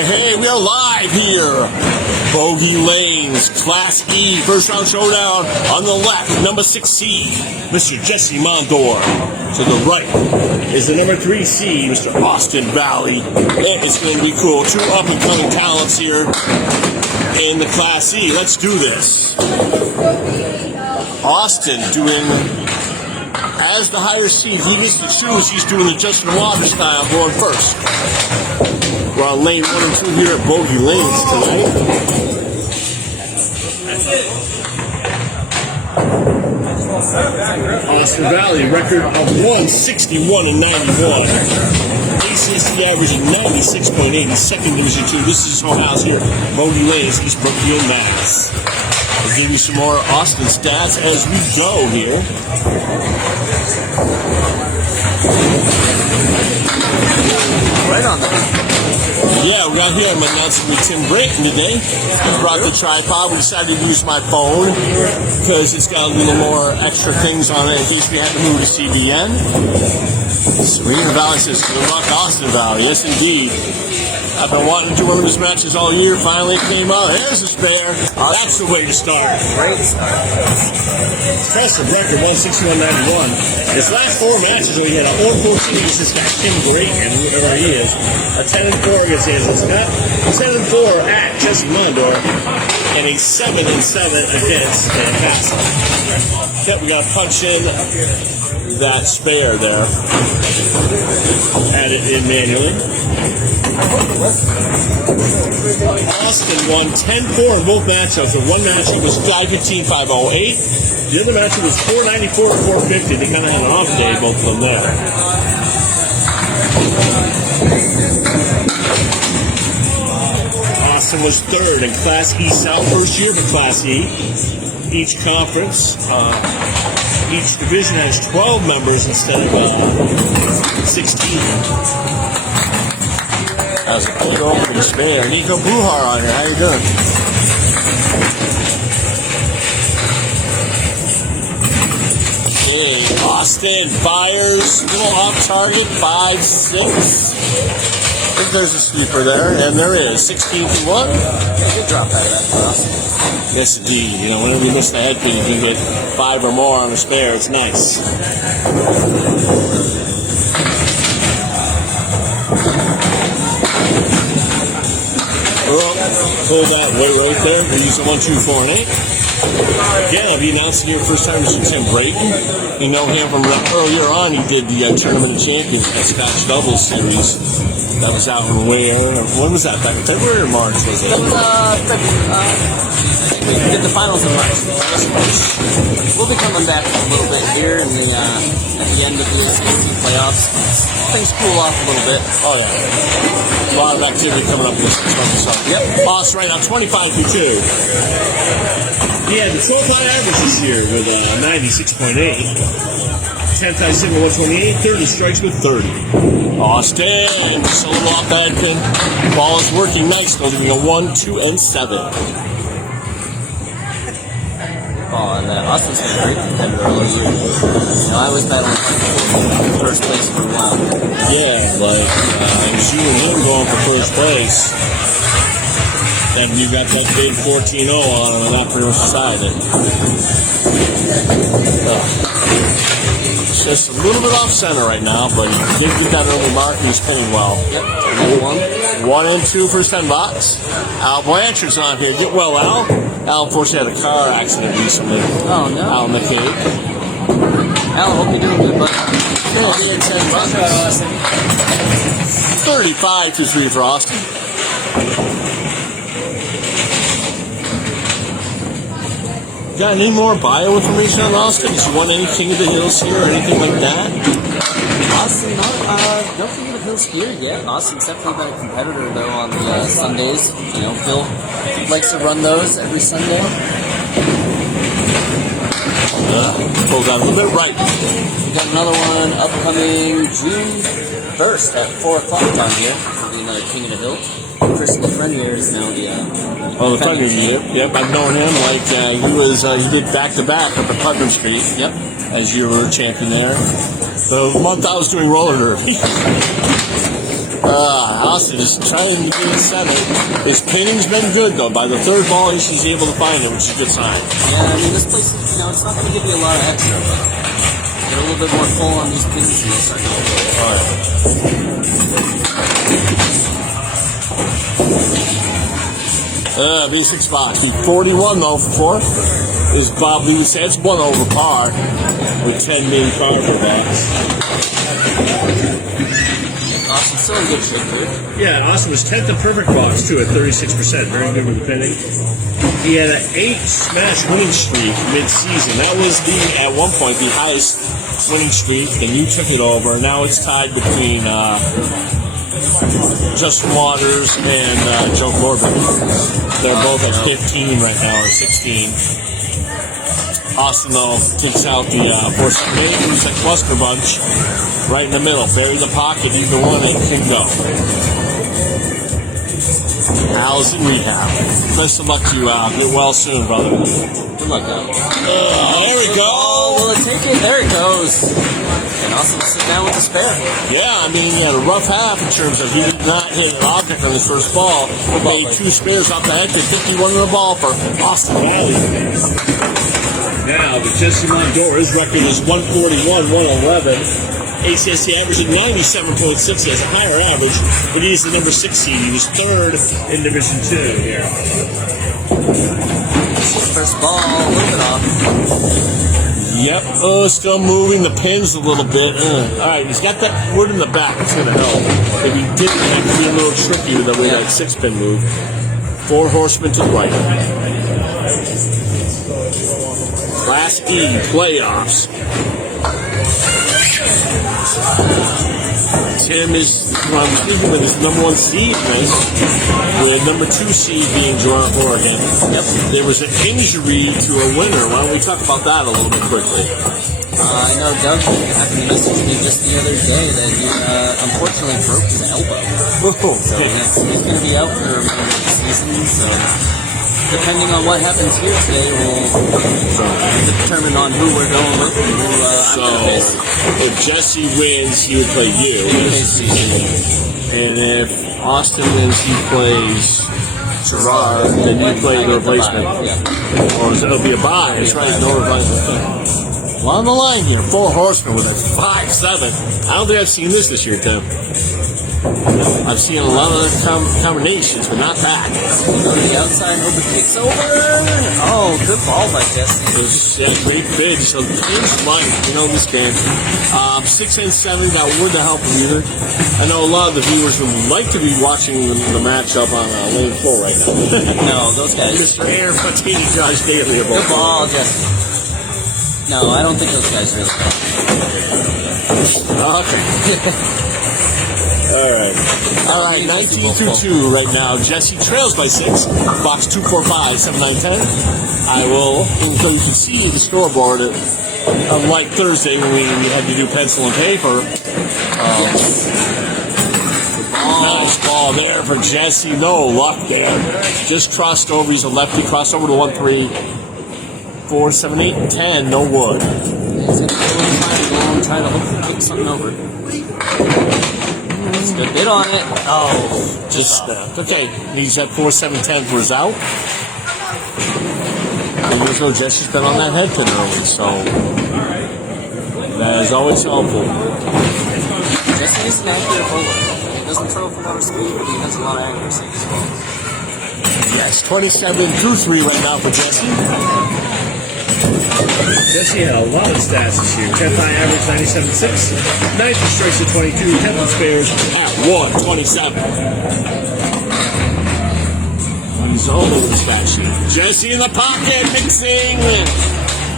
Hey, we are live here. Bogey Lanes, Class E, first round showdown. On the left, number 6 seed, Mr. Jesse Mondor. To the right is the number 3 seed, Mr. Austin Valle. It's going to be cool. Two up-and-coming talents here in the Class E. Let's do this. Austin doing, as the higher seed, he gets to choose. He's doing the Justin Water style, going first. We're on lane 1 and 2 here at Bogey Lanes tonight. Austin Valle, record of 161 and 91. ACST averaging 96.8 in second division 2. This is his home house here, Bogey Lanes, East Brookfield, Mass. I'll give you some more Austin stats as we go here. Right on that. Yeah, we got here. I'm announcing with Tim Brayton today. I brought the tripod. We decided to use my phone because it's got a little more extra things on it in case we had to move to CBN. Serena Valley says, good luck, Austin Valle. Yes, indeed. I've been wanting to do one of his matches all year. Finally it came out. There's a spare. Awesome. That's the way to start. Great start. Impressive record, 161.91. His last 4 matches, we had a 0-14 against this guy, Tim Brayton, whoever he is. A 10-4 against Angela Scott. 10-4 at Jesse Mondor. And a 7-7 against Fantastic. Yep, we got to punch in that spare there. Add it in manually. Austin won 10-4 in both matchups. The one matchup was 515-508. The other matchup was 494-450. They kind of had an off day, both of them there. Austin was 3rd in Class E South, first year for Class E. Each conference, each division has 12 members instead of 16. How's it going? Opening spare. Nico Buhar on here. How you doing? Okay, Austin fires. Little off target. 5-6. I think there's a sweeper there, and there is. 16-1. Yeah, good drop out of that for us. Yes, indeed. You know, whenever you miss the head pin, you can get 5 or more on a spare. It's nice. Hold that way right there. We'll use a 1, 2, 4, and 8. Again, I'll be announcing here first time Mr. Tim Brayton. You know him from earlier on. He did the Tournament of Champions, the Scotch Doubles Series. That was out in where? When was that? Back in February or March, was it? That was, we did the finals in March. We'll be coming back a little bit here at the end of the ACST playoffs. Things cool off a little bit. Oh, yeah. A lot of activity coming up this month. Yep. Austin right now, 25-2. He had the 12-point average this year with 96.8. 10th high single 128, 30 strikes with 30. Austin, just a little off that pin. Ball is working nice, though, giving a 1, 2, and 7. Oh, and Austin's been a great competitor all year. You know, I was battling for first place for a while. Yeah, like, it was you and him going for first place. And you got that big 14-0 on him, and that pretty much decided. It's just a little bit off center right now, but he did get that early mark, and he's pinning well. Yep, 1 and 2 for 10 bucks. Al Blanchard's on here. Get well, Al. Al, unfortunately, had a car accident recently. Oh, no. Out in the Cape. Al, I hope you're doing good, bud. I'll be in 10 bucks. 35-3 for Austin. Got any more bio information on Austin? Did you want any King of the Hills here or anything like that? Austin, no King of the Hills here yet. Austin's definitely been a competitor, though, on the Sundays. You know, Phil likes to run those every Sunday. Pulled out a little bit right. We got another one upcoming June 1st at 4 o'clock down here. It'll be another King of the Hill. Christian Frenier is now the Frenier. Yep, I've known him. Like he did back-to-back up at Putnam Street. Yep. As you were champion there. The month I was doing roller derby. Austin is trying to get it center. His pinning's been good, though. By the third ball, he's able to find it, which is a good sign. Yeah, I mean, this place, it's not going to give you a lot of extra, but get a little bit more full on these pins and you'll start going. All right. V6 box. He's 41, though, for 4. Is Bob Lee would say it's 1 over par with 10 main par for box. Austin's still in good shape here. Yeah, Austin was 10th in perfect box, too, at 36%. Very good with the pinning. He had an 8-smash winning streak mid-season. That was, at one point, the highest winning streak. Then you took it over. Now it's tied between Justin Waters and Joe Corbin. They're both at 15 right now, or 16. Austin, though, takes out the Borsa cluster bunch right in the middle. Bury the pocket, either one, and can go. Al's in rehab. Best of luck to you, Al. Get well soon, brother. Good luck, Al. There we go. Oh, will it take it? There it goes. And Austin will sit down with the spare. Yeah, I mean, he had a rough half in terms of he did not hit an object on his first ball. He made 2 spares off the heck and 51 on the ball for Austin Valle. Now, with Jesse Mondor, his record is 141, 111. ACST average of 97.6. He has a higher average, but he is the number 6 seed. He was 3rd in Division 2 here. First ball, a little bit off. Yep. Still moving the pins a little bit. All right, he's got that wood in the back. It's going to help. If he didn't, that could be a little tricky with the way that 6-pin move. 4 horsemen to the right. Class E playoffs. Tim is speaking with his number 1 seed, with number 2 seed being Gerard Oregon. Yep. There was an injury to a winner. Why don't we talk about that a little bit quickly? I know Doug happened to message me just the other day that he unfortunately broke his elbow. So he's going to be out for the remainder of the season. So depending on what happens here today will determine on who we're going with and who I'm going to face. If Jesse wins, he would play you. And if Austin wins, he plays Gerard, then you play the replacement. Or it'll be a bye. That's right, no replacement. Well, on the line here, 4 horsemen with a 5-7. I don't think I've seen this year, Tim. I've seen a lot of combinations, but not that. Go to the outside, hope it takes over. Oh, good ball by Jesse. Great bid. So pins light, this game. 6 and 7, that wouldn't help him either. I know a lot of the viewers would like to be watching the matchup on lane 4 right now. No, those guys. Mr. Air Fatini, Josh Daly. Good ball, Jesse. No, I don't think those guys really go. Okay. All right, 19-2 right now. Jesse trails by 6. Box 245-7910. I will, so you can see the scoreboard, unlike Thursday when we had to do pencil and paper. Nice ball there for Jesse. No luck there. Just crossed over. He's a lefty. Crossed over to 1-3. 4, 7, 8, 10. No wood. He's going to go and try to hopefully kick something over. That's a good bit on it. Oh, just okay. He's at 4, 7, 10 for his out. And usually Jesse's been on that head pin early, so that is always helpful. Jesse is an accurate bowler. He doesn't throw with a lot of speed, but he has a lot of accuracy as well. Yes, 27-3 right now for Jesse. Jesse had a lot of stats this year. 10th high average, 97.6. 9th in strikes at 22. 10th in spares at 127. He's all over the stat sheet. Jesse in the pocket, mixing.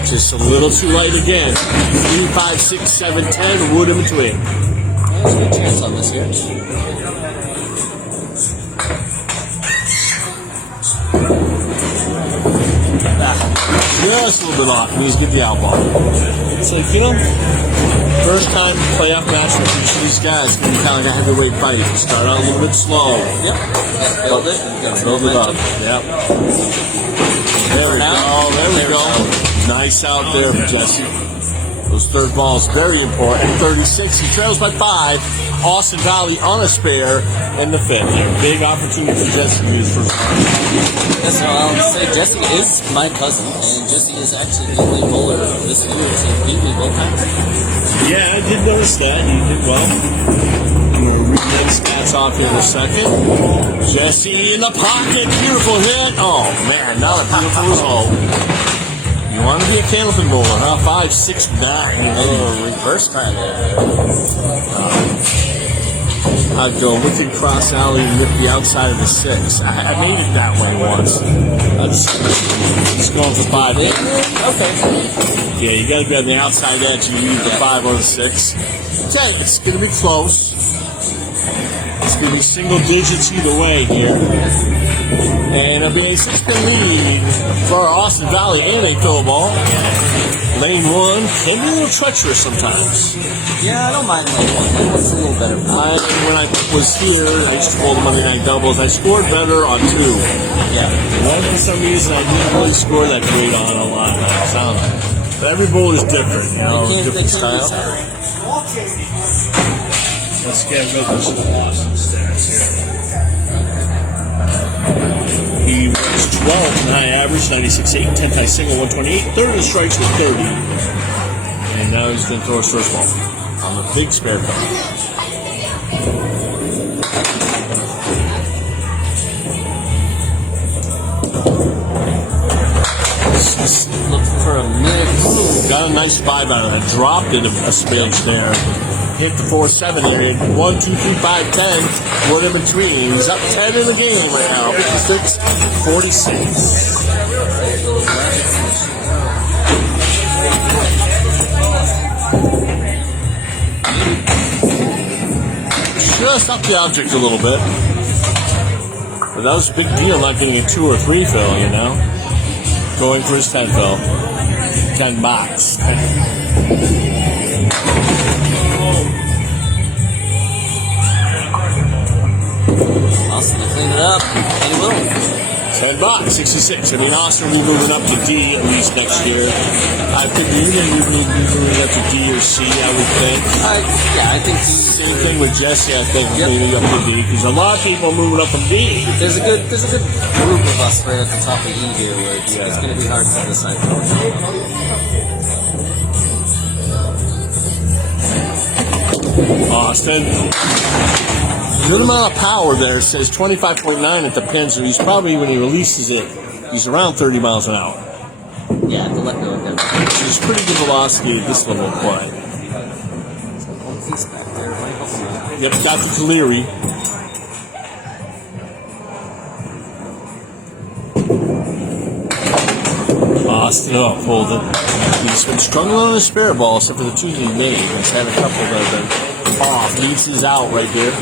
Just a little too light again. 3, 5, 6, 7, 10. Wood in between. There's a good chance on this here. Just a little bit off. He needs to get the out ball. It's like, first time playoff match with each of these guys, it's going to be kind of like a heavyweight fight. You start out a little bit slow. Yep. Build it. Build it up. Yep. There we go. There we go. Nice out there for Jesse. Those third balls very important. 36, he trails by 5. Austin Valle on a spare in the 5th. Big opportunity for Jesse to use first ball. Yes, so I'll say Jesse is my cousin, and Jesse is actually the only bowler this year to beat me both times. Yeah, I did notice that. He did well. I'm going to read that stats off here in a second. Jesse in the pocket. Beautiful hit. Oh, man, not a beautiful result. You want to be a Candlepin bowler, huh? 5, 6, 9. Oh, reverse try there. I'd go wicked cross alley and rip the outside of the 6. I made it that way once. It's going for 5. Okay. Yeah, you got to be on the outside edge. You leave the 5 or the 6. It's going to be close. It's going to be single digits either way here. And it'll be a 6-pin lead for Austin Valle and a throw ball. Lane 1 can be a little treacherous sometimes. Yeah, I don't mind lane 1. Lane 1's a little better. When I was here, I used to bowl the Monday night doubles. I scored better on 2. Yeah. And for some reason, I didn't really score that great on a lot. But every bowl is different, you know, different style. Let's get rid of some Austin stats here. He was 12th in high average, 96.8, 10th high single, 128, third in the strikes with 30. And now he's going to throw his first ball on a big spare cup. Looking for a mix. Got a nice 5 out of it. Dropped it a smidge there. Hit the 4-7 area. 1, 2, 3, 5, 10. What in between? He's up 10 in the game right now. 56, 46. Just up the object a little bit. But that was a big deal not getting a 2 or 3 fill, you know? Going for his 10 fill. 10 box. Austin to clean it up, and he will. 10 bucks, 66. I mean, Austin will be moving up to D at least next year. I think you're going to be moving up to D or C, I would think. I think Same thing with Jesse, I think, moving up to D, because a lot of people are moving up from D. there's a good group of us right at the top of E here, where it's going to be hard to decide. Austin. Good amount of power there. It says 25.9 at the pins, so he's probably, when he releases it, he's around 30 miles an hour. Yeah, to let go of that. So it's pretty good velocity at this level of play. He's back there, right? Yep, Dr. Kaleri. Austin, pulled it. He's been struggling on his spare ball, except for the 2 he made. He's had a couple that have been off. Needs his out right there.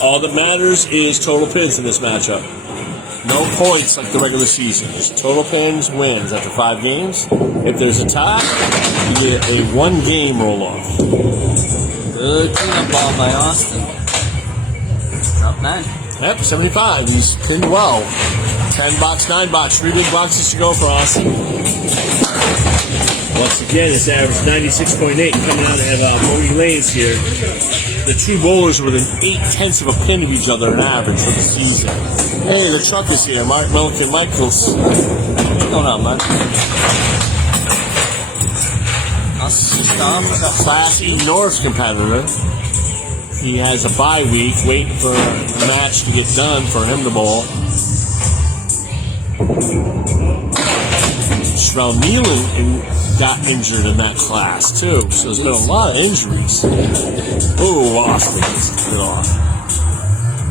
All that matters is total pins in this matchup. No points like the regular season. Just total pins wins after 5 games. If there's a tie, you get a 1-game roll-off. Good cleanup ball by Austin. Drop 9. Yep, 75. He's pinned well. 10 box, 9 box. 3 big boxes to go for Austin. Once again, it's average 96.8 coming out of Bogey lanes here. The 2 bowlers are within 8/10 of a pin of each other in average for the season. Hey, the truck is here. Mark Milliken Michaels. What's going on, man? Class E North competitor. He has a bye week, waiting for the match to get done for him to bowl. Shrell Nealon got injured in that class too, so there's been a lot of injuries. Oh, Austin gets it off.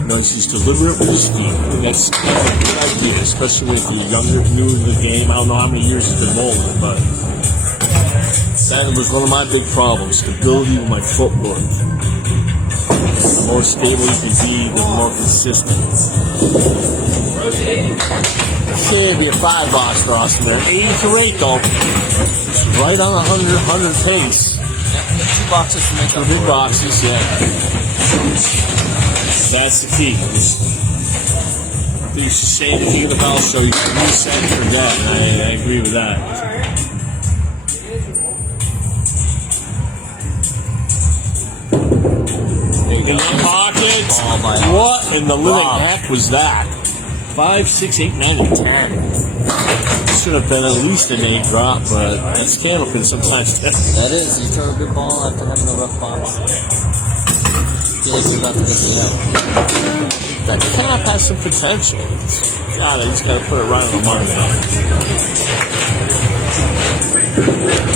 Knows he's deliberate with his scheme. That's a good idea, especially if you're younger, new to the game. I don't know how many years he's been bowling, but that was one of my big problems: stability with my footwork. The more stable you can be, the more consistent. Okay, it'd be a 5 box for Austin there. 80-8 though. It's right on 100 pace. Yeah, 2 boxes to make up. 2 big boxes, yeah. That's the key. They used to say the king of the ball, so you can reset and forget, and I agree with that. In the pocket. What in the living heck was that? 5, 6, 8, 9, and 10. Should have been at least an 8 drop, but that's Candlepin sometimes. That is. You throw a good ball after having a rough box. I feel like you're about to get the out. That cap has some potential. God, I just got to put it right on the mark now.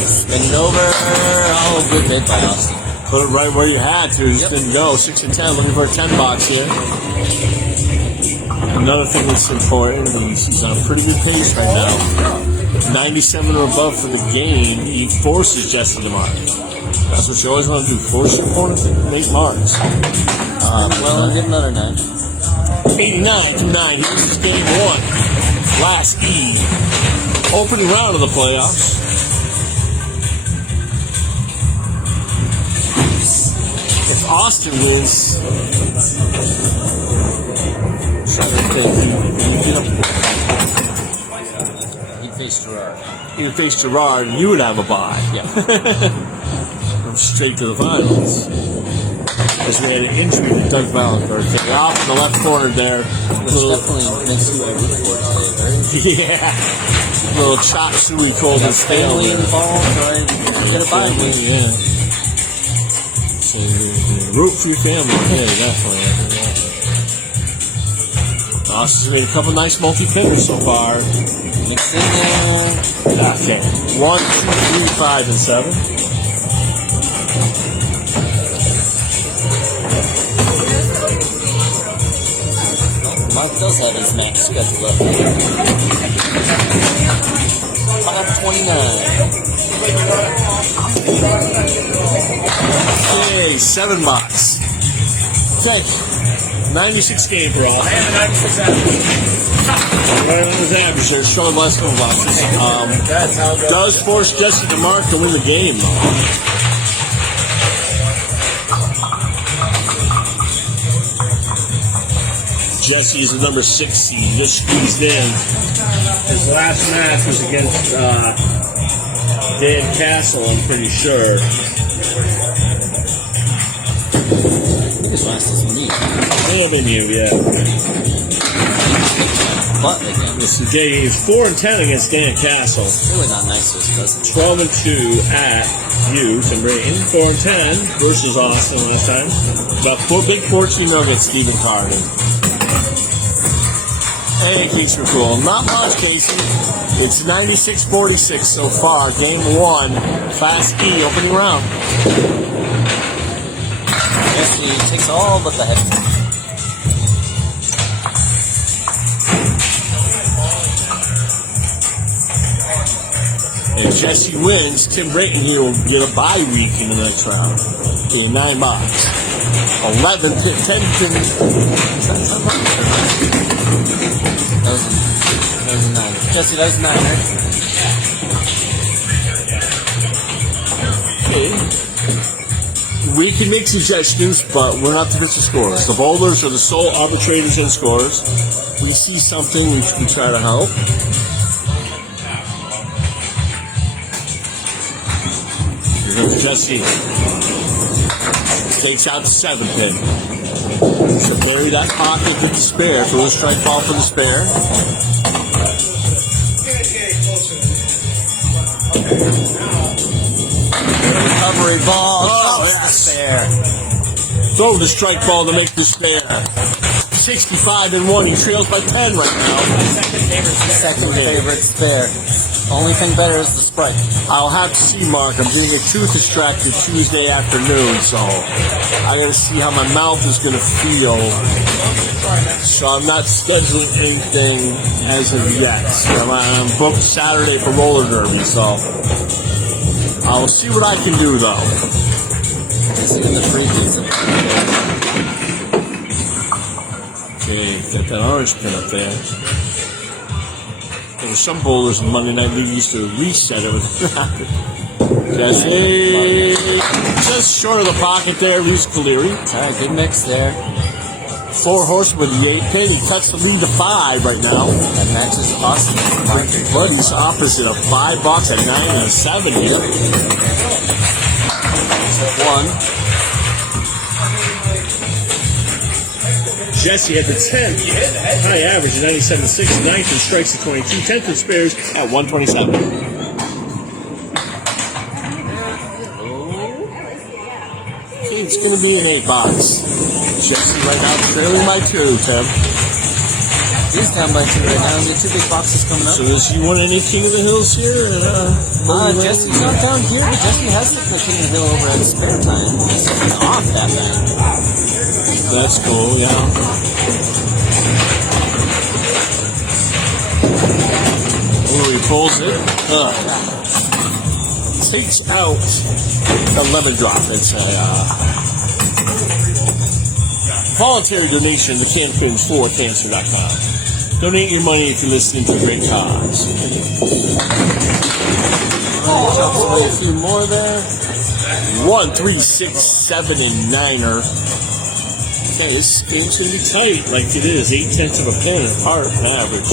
Spin it over. Oh, good hit by Austin. Put it right where you had to. Just didn't go. 6 and 10. Looking for a 10 box here. Another thing that's important, he's on a pretty good pace right now. 97 or above for the game. He forces Jesse to mark. That's what you always want to do. Force your opponent to make marks. Well, I'll give another 9. 89 to 9. Here's his game 1. Last E. Opening round of the playoffs. If Austin wins, He'd face Gerard. he'd face Gerard, and you would have a bye. Yeah. From straight to the finals. Because we had an injury to Doug Valencourt. Off in the left corner there. Definitely makes you a root for today, right? Yeah. Little chop suey cold and stale. Family involved, right? Get a bye. Yeah. So, root for your family. Yeah, definitely. Austin's made a couple nice multi-pinners so far. Mix in there. Okay. 1, 2, 3, 5, and 7. Mark does have his max schedule up. 529. Okay, 7 box. Okay. 96 game for all. I have a 96 average. Right on his average there, showing less than boxes. That's how it goes. Does force Jesse to mark to win the game, though. Jesse is the number 6 seed, just squeezed in. His last match was against Dan Castle, I'm pretty sure. His last is me. May have been you, yeah. But again, This is day, he's 4 and 10 against Dan Castle. it's really not nice to his cousin. 12 and 2 at you, Tim Brayton. 4 and 10 versus Austin last time. About 14-0 against Stephen Carden. Hey, Casey McCool. Not much, Casey. It's 96-46 so far. Game 1, Class E, opening round. Jesse takes all but the head. If Jesse wins, Tim Brayton here will get a bye week in the next round. In 9 box. 11, 10 pin. That was a 9. Jesse, that was a 9, right? Okay. We can make suggestions, but we're not the official scorers. The bowlers are the sole arbitrators and scorers. We see something, we try to help. Jesse takes out the 7 pin. So bury that pocket with the spare. Throw a strike ball for the spare. Recovery ball. Oh, The yes. spare. Throw the strike ball to make the spare. 65 and 1. He trails by 10 right now. Second favorite spare. Only thing better is the Sprite. I'll have to see, Mark. I'm getting a tooth extracted Tuesday afternoon, so I gotta see how my mouth is gonna feel. So I'm not scheduling anything as of yet. I'm booked Saturday for roller derby, so I'll see what I can do, though. Just in the free pizza. Okay, got that orange pin up there. There were some bowlers in Monday Night League used to reset it with Jesse. Just short of the pocket there, Reese Caleri. Alright, good mix there. 4 horsemen with the 8 pin. He cuts the lead to 5 right now. That matches Austin. But he's opposite of 5 bucks at 9 and a 7 here. One. Jesse at the 10th. High average of 97.6, 9th in strikes at 22, 10th in spares at 127. Okay, it's going to be an 8 box. Jesse right now trailing by 2, Tim. He's down by 2 right now. The 2 big boxes coming up. So does he want any King of the Hills here? Jesse's not down here, but Jesse has the King of the Hill over at spare time. He's off that bad. That's cool, yeah. Oh, he pulls it. Takes out a lemon drop. It's a voluntary donation to CandlepinBowling.com. Donate your money if you're listening to a great cause. Chops away a few more there. 1, 3, 6, 7, and 9er. Okay, this game's going to be tight like it is. 8/10 of a pin apart on average.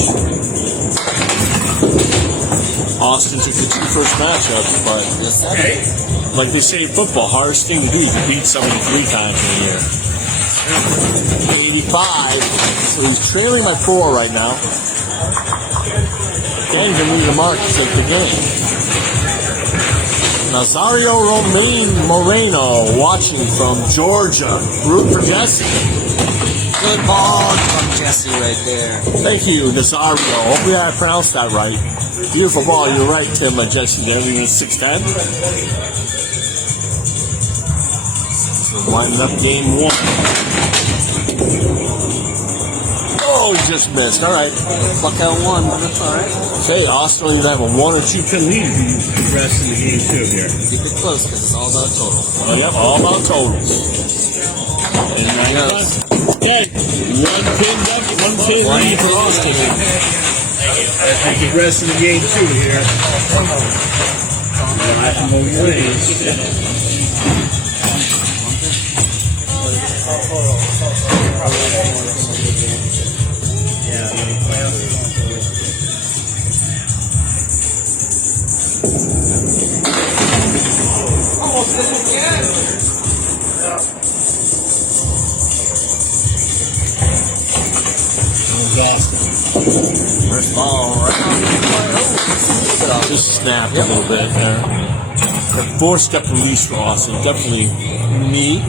Austin took the 2 first matchups, but like they say in football, hardest thing to do is to beat somebody 3 times in a year. 85, so he's trailing by 4 right now. Again, going to need a mark to take the game. Nazario Moreno watching from Georgia. Root for Jesse. Good ball from Jesse right there. Thank you, Nazario. Hopefully I pronounced that right. Beautiful ball. You're right, Tim, Jesse there. Even 6'10". So winding up game 1. Oh, he just missed. All right. Pluck out 1, but that's all right. Okay, Austin will either have a 1 or 2 pin lead if you progress in the game 2 here. Keep it close because it's all about totals. Oh, yep, all about totals. And there he goes. Okay, 1 pin lead for Austin. As we progress in the game 2 here. First ball right on. Just snapped a little bit there. A 4-step release for Austin. Definitely neat,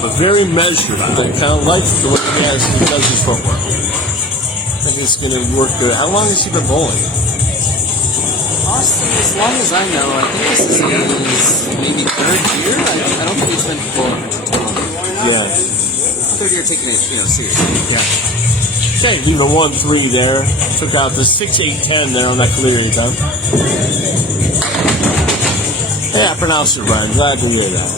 but very measured. I kind of like the way he does his footwork. I think it's going to work good. How long has he been bowling? Austin, as long as I know, I think this is his maybe 3rd year. I don't think he's been bowling for too long. Yeah. 3rd year taking it, seriously. Yeah. Okay, leaving a 1-3 there. Took out the 6-8-10 there on that Cleary time. Hey, I pronounced it right. I'm glad to hear that.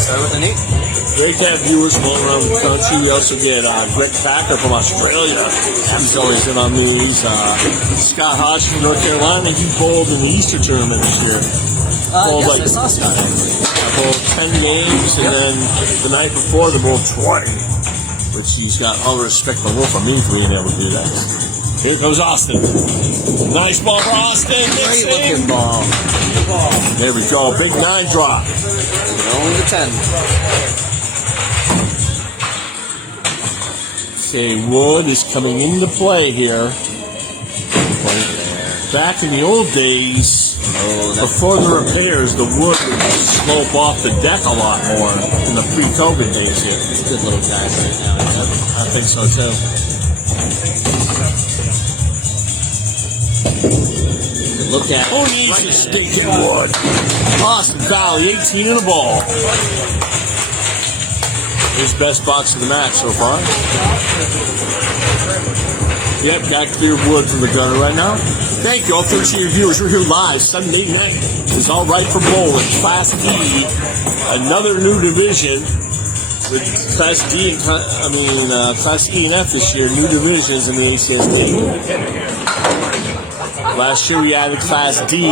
Start with an 8. Great to have viewers from all around the country. We also get Greg Packer from Australia. He's always in on these. Scott Hodge from North Carolina. He bowled in the Easter tournament this year. Bowled I saw Scott. Bowled 10 games, and then the night before the bowled 20, which he's got all the respect in the world for me for being able to do that. Here comes Austin. Nice ball for Austin. Great looking ball. There we go. Big 9 drop. Only the 10. Okay, wood is coming into play here. Back in the old days, before the repairs, the wood would slope off the deck a lot more in the pre-COVID days here. He's a good little guy right now. I think so too. Look at Who needs a stinking wood? Austin Valle, 18 in the ball. His best box of the match so far. Yep, got clear wood from the gutter right now. Thank you all 13 viewers. We're here live Sunday night. It's all right for bowling. Class D, another new division. With Class D and Class E and F this year, new divisions in the ACST. Last year we added Class D.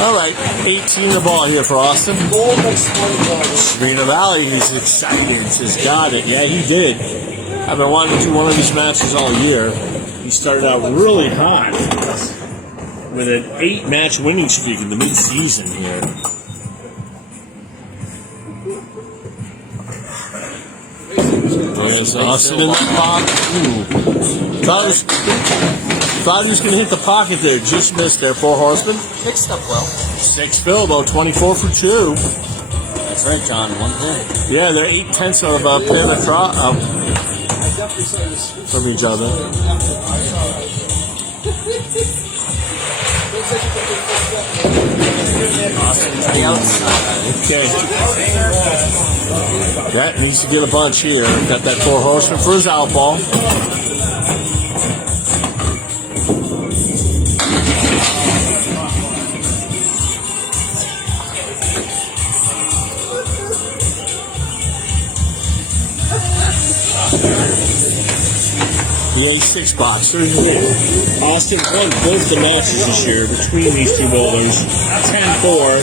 All right, 18 the ball here for Austin. Serena Valley, he's excited. Says, got it. Yeah, he did. I've been wanting to do one of these matches all year. started out really hot with an 8-match winning streak in the mid-season here. There's Austin in the pocket. Thought he was going to hit the pocket there. Just missed there. 4 horsemen. Mixed up well. 6 fill, though. 24 for 2. That's right, John. 1 pin. Yeah, they're 8/10 of a pin from each other. Austin to the outside. Okay. That needs to get a bunch here. Got that 4 horseman for his out ball. The A6 box. Austin won both the matches this year between these two bowlers. 10-4.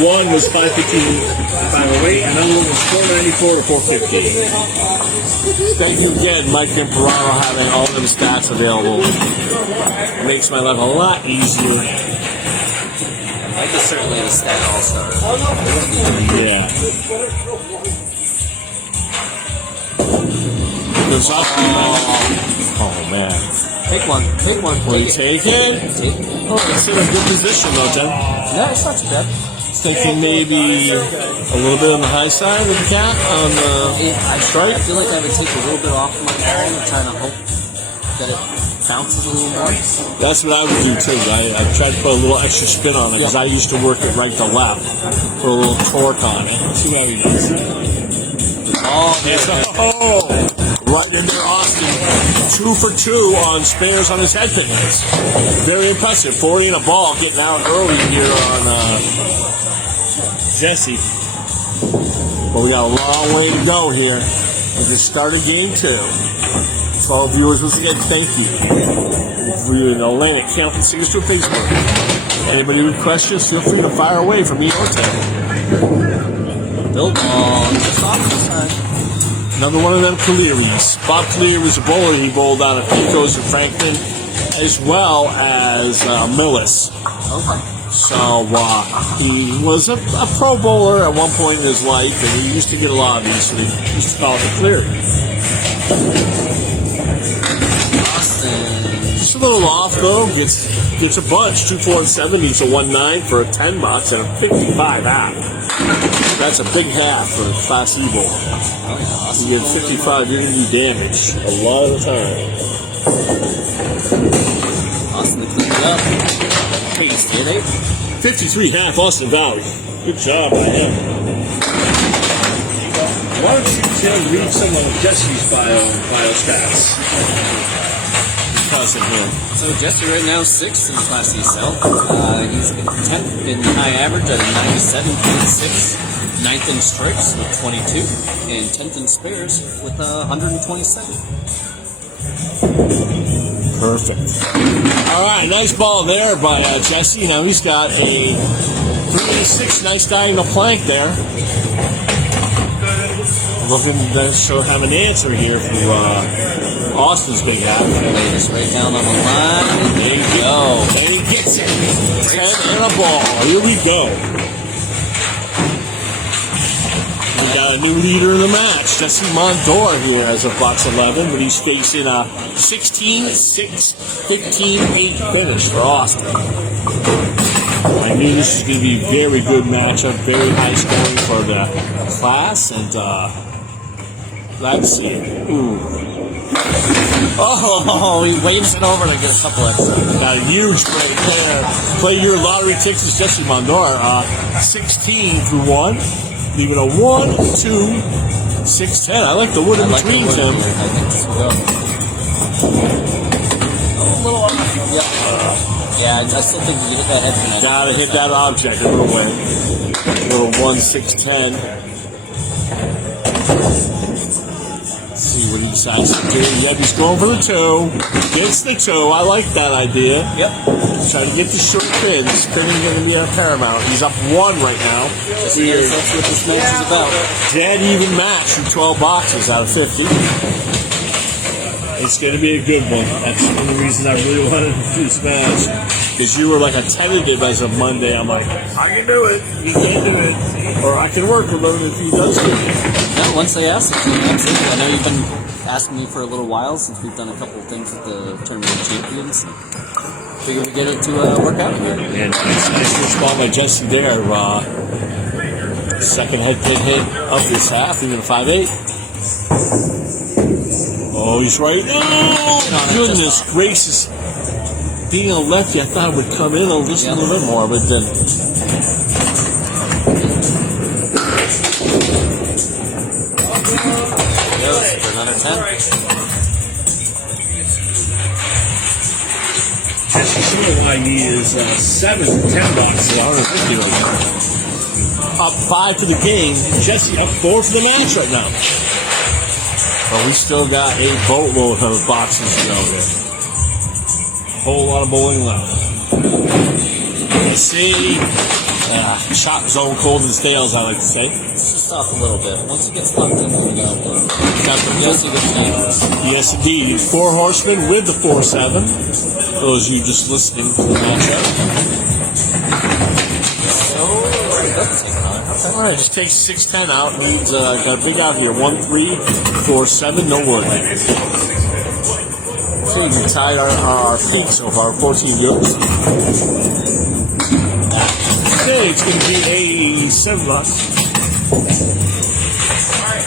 One was 515, 508. Another one was 494 to 415. Thank you again, Mike and Pirano, having all them stats available. It makes my life a lot easier. Mike is certainly a stat all-star. Yeah. Oh man. Take one. Take one. Will you take it? Take it. Oh, it's in a good position though, Jen. No, it's not too bad. Thinking maybe a little bit on the high side with the cat on the strike. I feel like I would take a little bit off my ball and try to hope that it bounces a little more. That's what I would do too. I tried to put a little extra spin on it because I used to work it right to left. Put a little torque on it. Let's see how he does. Oh, right in there, Austin. 2 for 2 on spares on his head fitness. Very impressive. 40 and a ball, getting out early here on Jesse. But we got a long way to go here. We just started game 2. For our viewers, once again, thank you. If you're in Atlantic, Camp Singers to Facebook. Anybody with questions, feel free to fire away from me or Ted. Built on just off the side. Another one of them Clearys. Bob Cleary was a bowler. He bowled out of Pecos and Franklin, as well as Millis. Okay. So he was a pro bowler at one point in his life, and he used to get a lot of these, so they used to call it the Cleary. Austin. Just a little off, though. Gets a bunch. 2, 4, and 7. Needs a 1-9 for a 10 box and a 55 half. That's a big half for a Class E bowler. You get 55, you're going to do damage a lot of the time. Austin cleaned it up. Tasty, eh? 53 half, Austin Valle. Good job by him. Why don't you, Tim, read some of Jesse's bio stats? Because of him. So Jesse right now 6th in Class E South. He's 10th in high average at a 97.6. 9th in strikes with 22, and 10th in spares with 127. Perfect. All right, nice ball there by Jesse. Now he's got a 3-6, nice diagonal plank there. Looking to sure have an answer here from Austin's big half. Latest right down on the line. There you go. And he gets it. 10 and a ball. Here we go. We got a new leader in the match, Jesse Mondor here as of box 11, but he's facing a 16-6, 15-8 finish for Austin. I knew this is going to be a very good matchup, very high scoring for the class, and let's see. Ooh. Oh, he waves it over to get a couple extra. Got a huge break there. Play your lottery tickets, Jesse Mondor, 16 through 1. Leaving a 1, 2, 6, 10. I like the wood in between, Tim. I think this will go. A little off. Yeah, I still think you get that head from that. Gotta hit that object a little way. A little 1, 6, 10. Let's see what he decides to do. Yep, he's going for the 2. Gets the 2. I like that idea. Yep. Try to get the short spin. Spinning going to be paramount. He's up 1 right now. That's what this match is about. Dead even match from 12 boxes out of 50. It's going to be a good one. That's one of the reasons I really wanted to do this match. Because you were like a tentative as of Monday. I'm like, I can do it. You can't do it. Or I can work with him if he does do it. No, once they ask it, absolutely. I know you've been asking me for a little while since we've done a couple of things with the Tournament of Champions. Figured we'd get it to work out here. And nice response by Jesse there. Second head pin hit of this half, even a 5-8. Oh, he's right. Oh, goodness gracious. Being a lefty, I thought it would come in just a little bit more, but then. Goes for another 10. Jesse Mondor is 7 to 10 boxes, 150 right now. Up 5 for the game. Jesse up 4 for the match right now. But we still got a boatload of boxes to go here. Whole lot of bowling left. You see, shot zone cold and stale, as I like to say. It's just off a little bit. Once it gets locked in, we go. Yes, it gets dangerous. Yes, indeed. 4 horsemen with the 4-7. Those of you just listening to the matchup. All right, just take 6-10 out. Needs got a big out here. 1-3, 4-7. No word. We tied our peak so far, 14 goes. Today it's going to be a $7.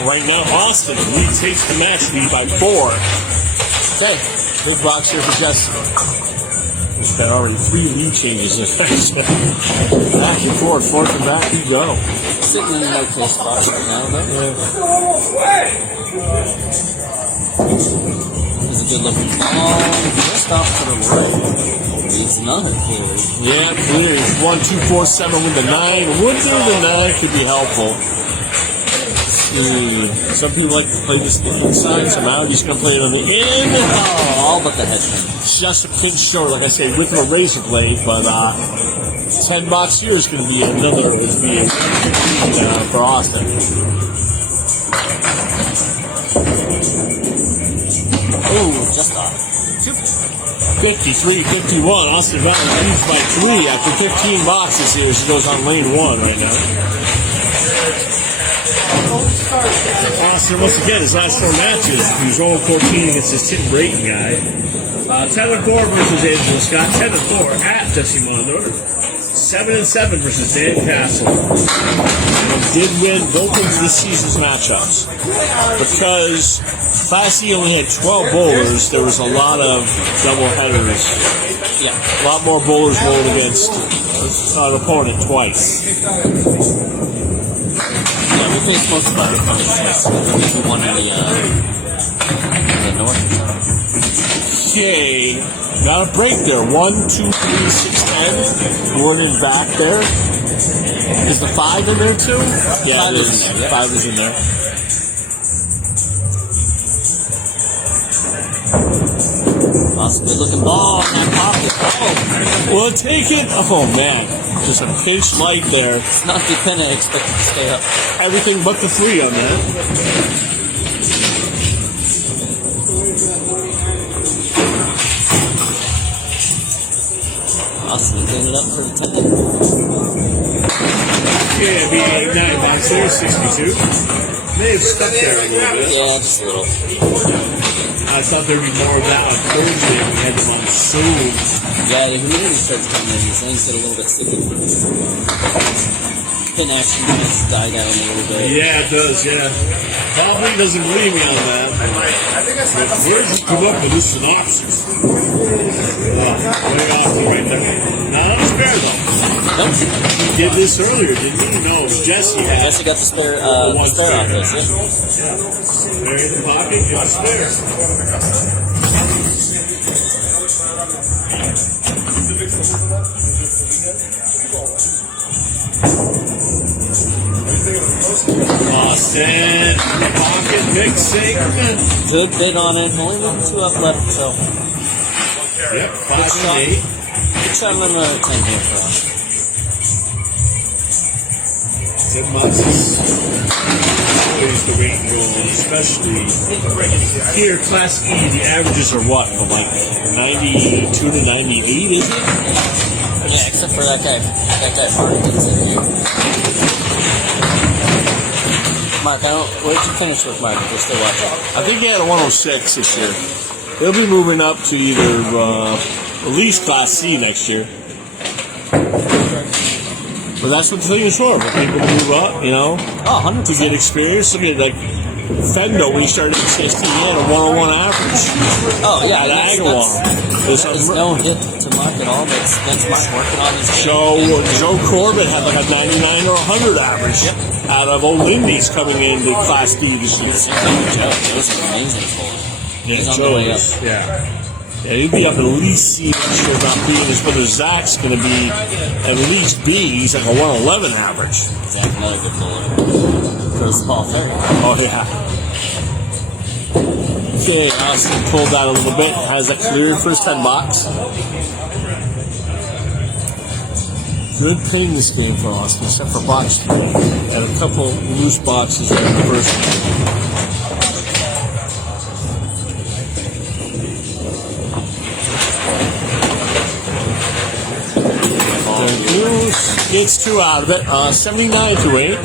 Right now, Austin takes the match lead by 4. Okay, big box here for Jesse. He's got already 3 lead changes in effect. Back and forth and back we go. Sitting in an okay spot right now, though. Is a good looking ball. Just off to the right. Needs another carry. Yeah, clear. 1-2-4-7 with the 9. Would do the 9 could be helpful. Some people like to play this the inside. Somehow he's going to play it on the in. Oh, all but the head pin. Just a pinch short, like I say, with a razor blade. But 10 box here is going to be another. Would be a for Austin. Oh, just off. 53-51. Austin Valle leads by 3 after 15 boxes here as he goes on lane 1 right now. Austin, once again, his last 4 matches, he was 0-14 against this Tim Brayton guy. 10-4 versus Angela Scott, 10-4 at Jesse Mondor, 7-7 versus Dan Castle. And did win both of this season's matchups. Because Class E only had 12 bowlers, there was a lot of double headers. Yeah. A lot more bowlers bowled against an opponent twice. We faced most of our opponents. We won in the north. Okay, got a break there. 1, 2, 3, 6, 10. Gordon back there. Is the 5 in there too? Yeah, it is. 5 is in there. Awesome. Good looking ball in that pocket. Oh. Well, take it. Oh, man. Just a pinch light there. It's not the pin I expected to stay up. Everything but the 3 on that. Austin cleaned it up for the 10. Yeah, it'd be 9 box there, 62. May have stuck there a little bit. Yeah, just a little. I thought there'd be more of that on Thursday. We had them on Zoom. Yeah, the humidity starts coming in. These things get a little bit sticky. Pin action has died out a little bit. Yeah, it does, yeah. Probably doesn't believe me on that. Where did you come up with this synopsis? Way off right there. Not on a spare, though. Nope. He did this earlier, didn't he? No, it was Jesse. Jesse got the spare off this, yeah. There in the pocket, get the spare. Austin, pocket mixing. Good bid on it. Only with 2 up left, so. Yep, 5 and 8. Good shot on 10 here for us. 10 months is the rate going, especially here, Class E, the averages are what? From like 92 to 98, is it? Yeah, except for that guy. That guy Martin's in here. Mark, where'd you finish with Mark? We're still watching. I think he had a 106 this year. He'll be moving up to either at least Class C next year. But that's what the thing is for people to move up, you know, Oh, 100%. to get experience. Look at like Fendo when he started at ACST, he had a 101 average. Oh, yeah. At That's no hit to Mark at all. That's Mark working on his game. Joe Corbett had like a 99 or 100 average out of Old Lindy's coming into Class D this year. Joe's amazing for him. He's on the way up. Yeah, he'd be up at least C next year about B, and his brother Zach's going to be at least B. He's like a 111 average. Zach, another good bowler. Throws the ball very well. Oh, yeah. Okay, Austin pulled out a little bit. Has that cleared for his 10 box. Good ping this game for Austin, except for box 3. Had a couple loose boxes right in the first one. Gets 2 out of it. 79 to 8.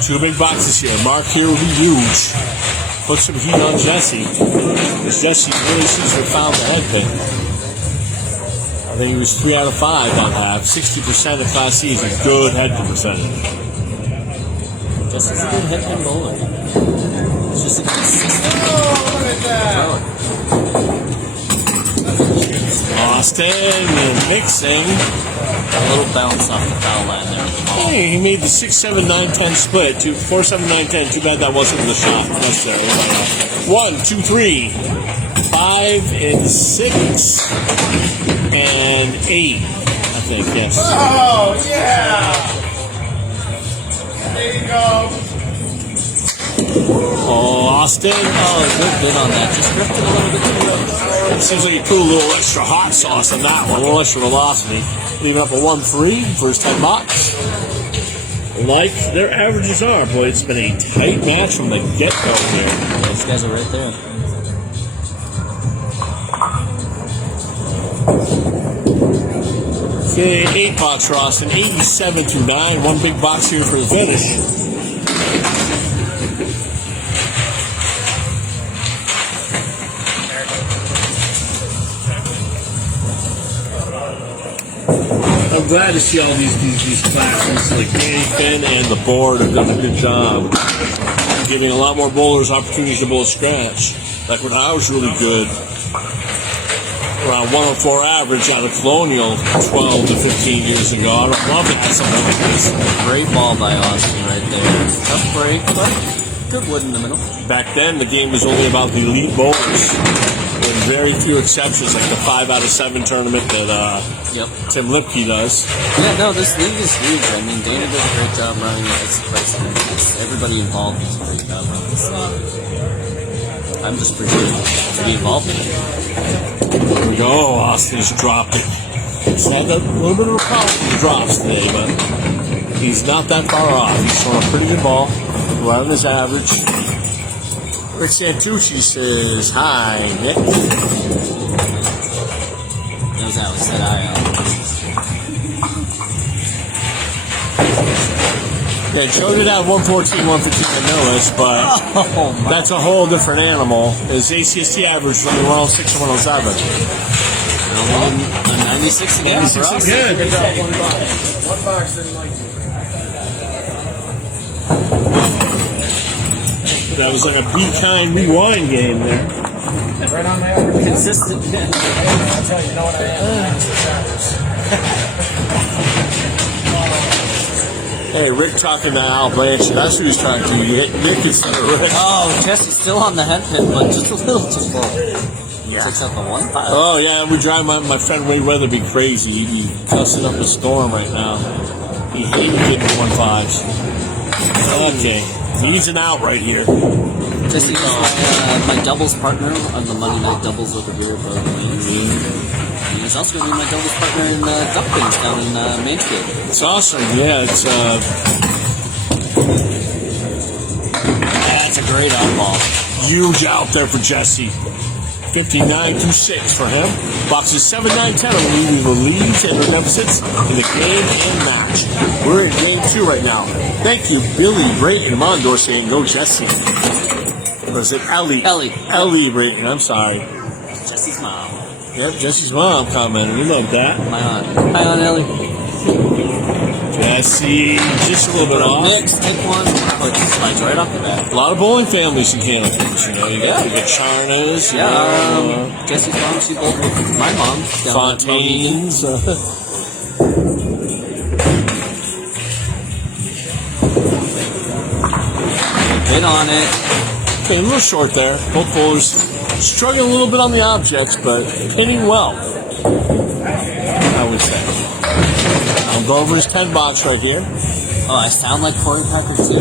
2 big boxes here. Mark here will be huge. Put some heat on Jesse. Because Jesse really seems to have found the head pin. I think he was 3 out of 5 on half. 60% of Class C is a good head pin percentage. Jesse's a good head pin bowler. It's just a consistent. Austin and mixing. A little bounce off the foul line there. Hey, he made the 6-7-9-10 split. 4-7-9-10. Too bad that wasn't the shot necessarily. 1, 2, 3, 5, and 6, and 8. I think, yes. Oh, yeah! There you go. Oh, Austin. Oh, good bit on that. Just drifted a little bit too low. Seems like he put a little extra hot sauce on that one. A little extra velocity. Leaving up a 1-3 for his 10 box. Like their averages are, boy, it's been a tight match from the get-go here. Those guys are right there. Okay, 8 box for Austin, 87 through 9. 1 big box here for the finish. I'm glad to see all these classes like Danny Finn and the board have done a good job giving a lot more bowlers opportunities to bowl scratch. Like when I was really good, around 104 average out of Colonial 12 to 15 years ago. I would love to have something like this. Great ball by Austin right there. Tough break, but good wood in the middle. Back then, the game was only about the elite bowlers. With very few exceptions, like the 5 out of 7 tournament that Tim Lipke does. Yeah, no, this league is huge. I mean, Dana does a great job running it. It's everybody involved does a great job running this league. I'm just presumed to be involved in it. Here we go. Austin's dropped it. He's had a little bit of a problem with the drops today, but he's not that far off. He's thrown a pretty good ball, right on his average. Rick Santucci says, "Hi, Nick." Knows how to set eye out. Yeah, Joe did have 114, 115 in Millis, but that's a whole different animal. His ACST average is only 106 and 107. A 96 again for us. Good. Good job, 1 box. 1 box didn't like you. That was like a Be Kind Rewind game there. Right on my average. Consistent. I'll tell you, you know what I am? 96 hours. Hey, Rick talking to Al Blanche. That's who he's talking to. You hit Nick instead of Rick. Oh, Jesse's still on the head pin, but just a little too full. Yeah. Takes out the 1-5. Oh, yeah, we drive my friend Ray Weatherby crazy. He's cussing up a storm right now. He hated getting 1-5s. Okay. He's an out right here. Jesse is my doubles partner on the Monday Night Doubles with the beer for the Queens. He's also going to be my doubles partner in duck pins down in Mansfield. It's awesome. Yeah, it's Great on ball. Huge out there for Jesse. 59-6 for him. Boxes 7-9-10 are leading the leads and their deficits in the game and match. We're in game 2 right now. Thank you, Billy, Brayton, Mondor saying go Jesse. Or is it Ellie? Ellie Brayton, I'm sorry. Jesse's mom. Yep, Jesse's mom commented. We love that. My aunt. Hi, Aunt Ellie. Jesse, just a little bit off. Next, take one. Oh, it just slides right off the bat. A lot of bowling families in Candlepin. You know, you got the Charnas. Yeah, Jesse's mom, she bowled with my mom. Fontaines. Hit on it. Okay, a little short there. Both bowlers struggling a little bit on the objects, but hitting well, I would say. I'm going for his 10 box right here. Oh, I sound like Corey Parker too.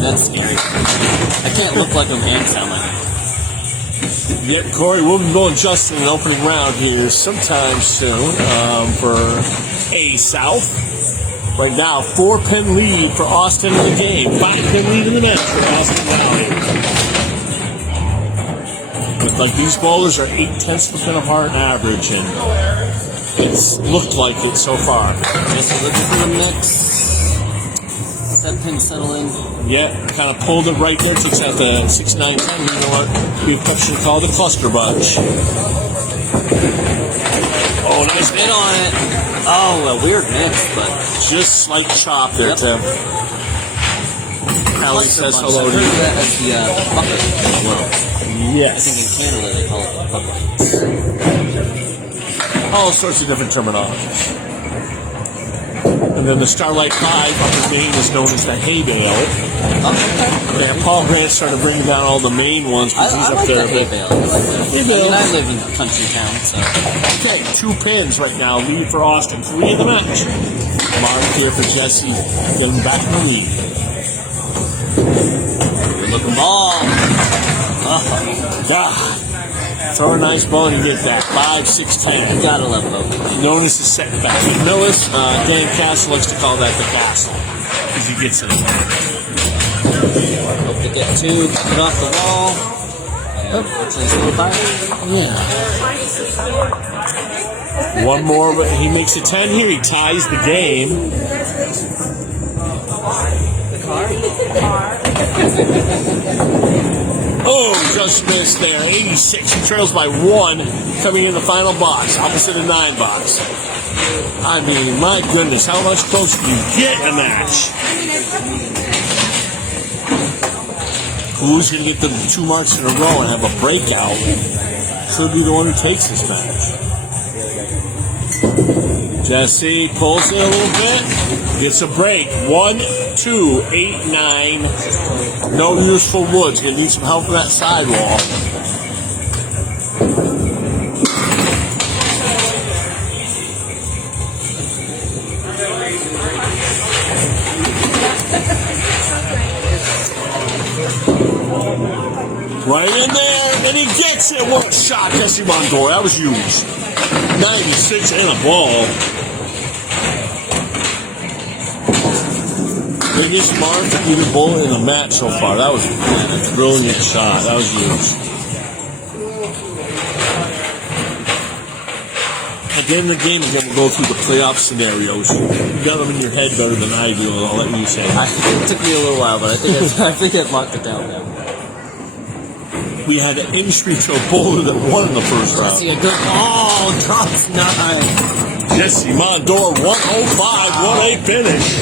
That's scary. I can't look like him and sound like him. Yep, Corey, we'll be bowling Justin in the opening round here sometime soon for A South. Right now, 4-pin lead for Austin in the game. 5-pin lead in the match for Austin Valle. Looks like these bowlers are 0.8 of a pin apart average, and it's looked like it so far. Jesse looking for the mix. 7-pin settling. Yeah, kind of pulled it right there. Takes out the 6-9-10. You know what we affectionately call the cluster bunch. Oh, nice Hit on it. Oh, a weird mix, but just slight chop there, Yep. Tim. Ellie says hello I've to heard you. that as the bucket as well. I think Yes. in Canada they call it the bucket. All sorts of different terminologies. And then the Starlight 5 up in Maine is known as the hay bale. Yeah, Paul Grant started bringing down all the main ones because he's I up like there. the hay bale. I like that. Hay I bale. mean, I live in a country town, so. Okay, 2 pins right now. Lead for Austin. 3 in the match. Mark here for Jesse. Getting back in the lead. Good looking ball. Oh, God. Throw a nice ball and you get that. 5-6-10. gotta love Bogey. Known as the setback. Millis, Dan Castle likes to call that the castle. Because he gets it. Hope to get 2, get off the wall. Unfortunately, it's a little by. Yeah. One more, but he makes it 10 here. He ties the game. Oh, just missed there. 86. He trails by 1 coming in the final box, opposite the 9 box. I mean, my goodness, how much closer do you get in a match? Who's going to get the 2 marks in a row and have a breakout? Could be the one who takes this match. Jesse pulls it a little bit, gets a break. 1, 2, 8, 9. No use for Woods. Gonna need some help with that sidewall. Right in there, and he gets it. What a shot, Jesse Mondor. That was huge. 96 and a ball. Biggest mark even bowling in the match so far. That was a brilliant shot. That was huge. At the end of the game, again, we'll go through the playoff scenarios. You got them in your head better than I do. I'll let you say. It took me a little while, but I think I've locked it down now. We had an in-street to a bowler that won in the first round. See a good ball, drops 9. Jesse Mondor, 105, 1-8 finish.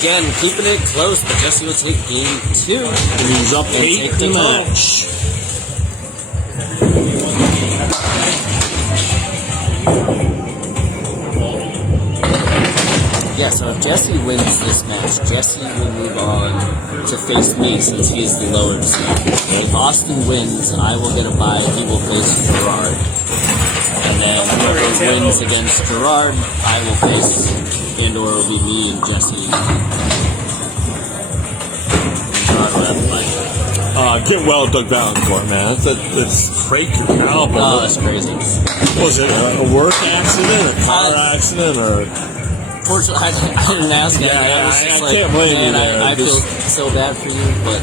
Again, keeping it close, but Jesse will take game 2. And he was up 8 in the match. Yeah, so if Jesse wins this match, Jesse will move on to face me since he is the lower seed. If Austin wins, I will get a bye. He will face Gerard. And then whoever wins against Gerard, I will face, and/or it'll be me and Jesse. Gerard will have a bye. Get well, Doug Valencourt, man. That's break your album. Oh, that's crazy. Was it a work accident, a car accident, or? Fortunately, I didn't ask. Yeah, I can't blame you there. I feel so bad for you, but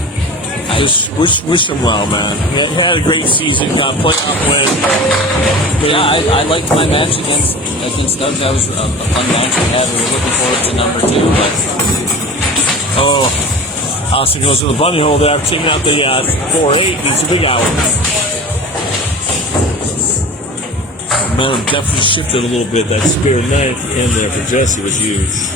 Just wish him well, man. He had a great season, got playoff win. Yeah, I liked my match against Doug. That was a fun match we had. We were looking forward to number 2, but Austin goes to the bunny hole there after taking out the 4-8. He's a big out. Momentum definitely shifted a little bit. That spare 9th in there for Jesse was huge.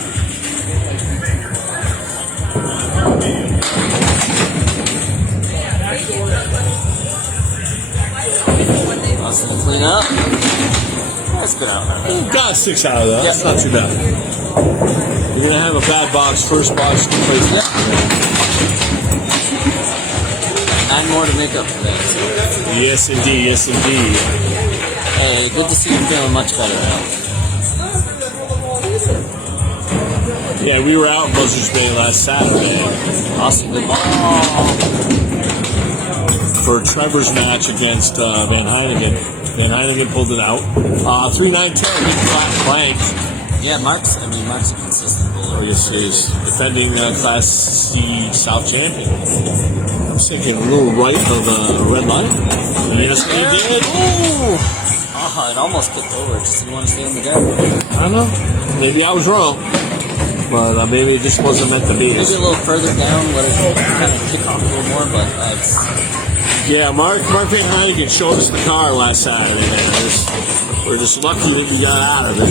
Austin will clean up. That's good out. Got 6 out of that. That's Yeah. not too bad. You're going to have a bad box, first box to place. Yeah. 9 more to make up for that. So. Yes, indeed. Yes, indeed. Hey, good to see you feeling much better now. Yeah, we were out in Buzzards Bay last Saturday Austin, good ball. for Trevor's match against Van Heineken. Van Heineken pulled it out. 3-9-10, big flat blank. Yeah, Mark's a consistent bowler. Yes, he is defending Class C South champion. I'm thinking a little right of the red line. Yes, he did. Ooh! Oh, it almost tipped over. Just didn't want to stay on the deck. I don't know. Maybe I was wrong. But maybe it just wasn't meant to be. Maybe a little further down, let it kind of kick off a little more, but it's... Yeah, Mark Van Heineken showed us the car last Saturday. We're just lucky that we got out of it.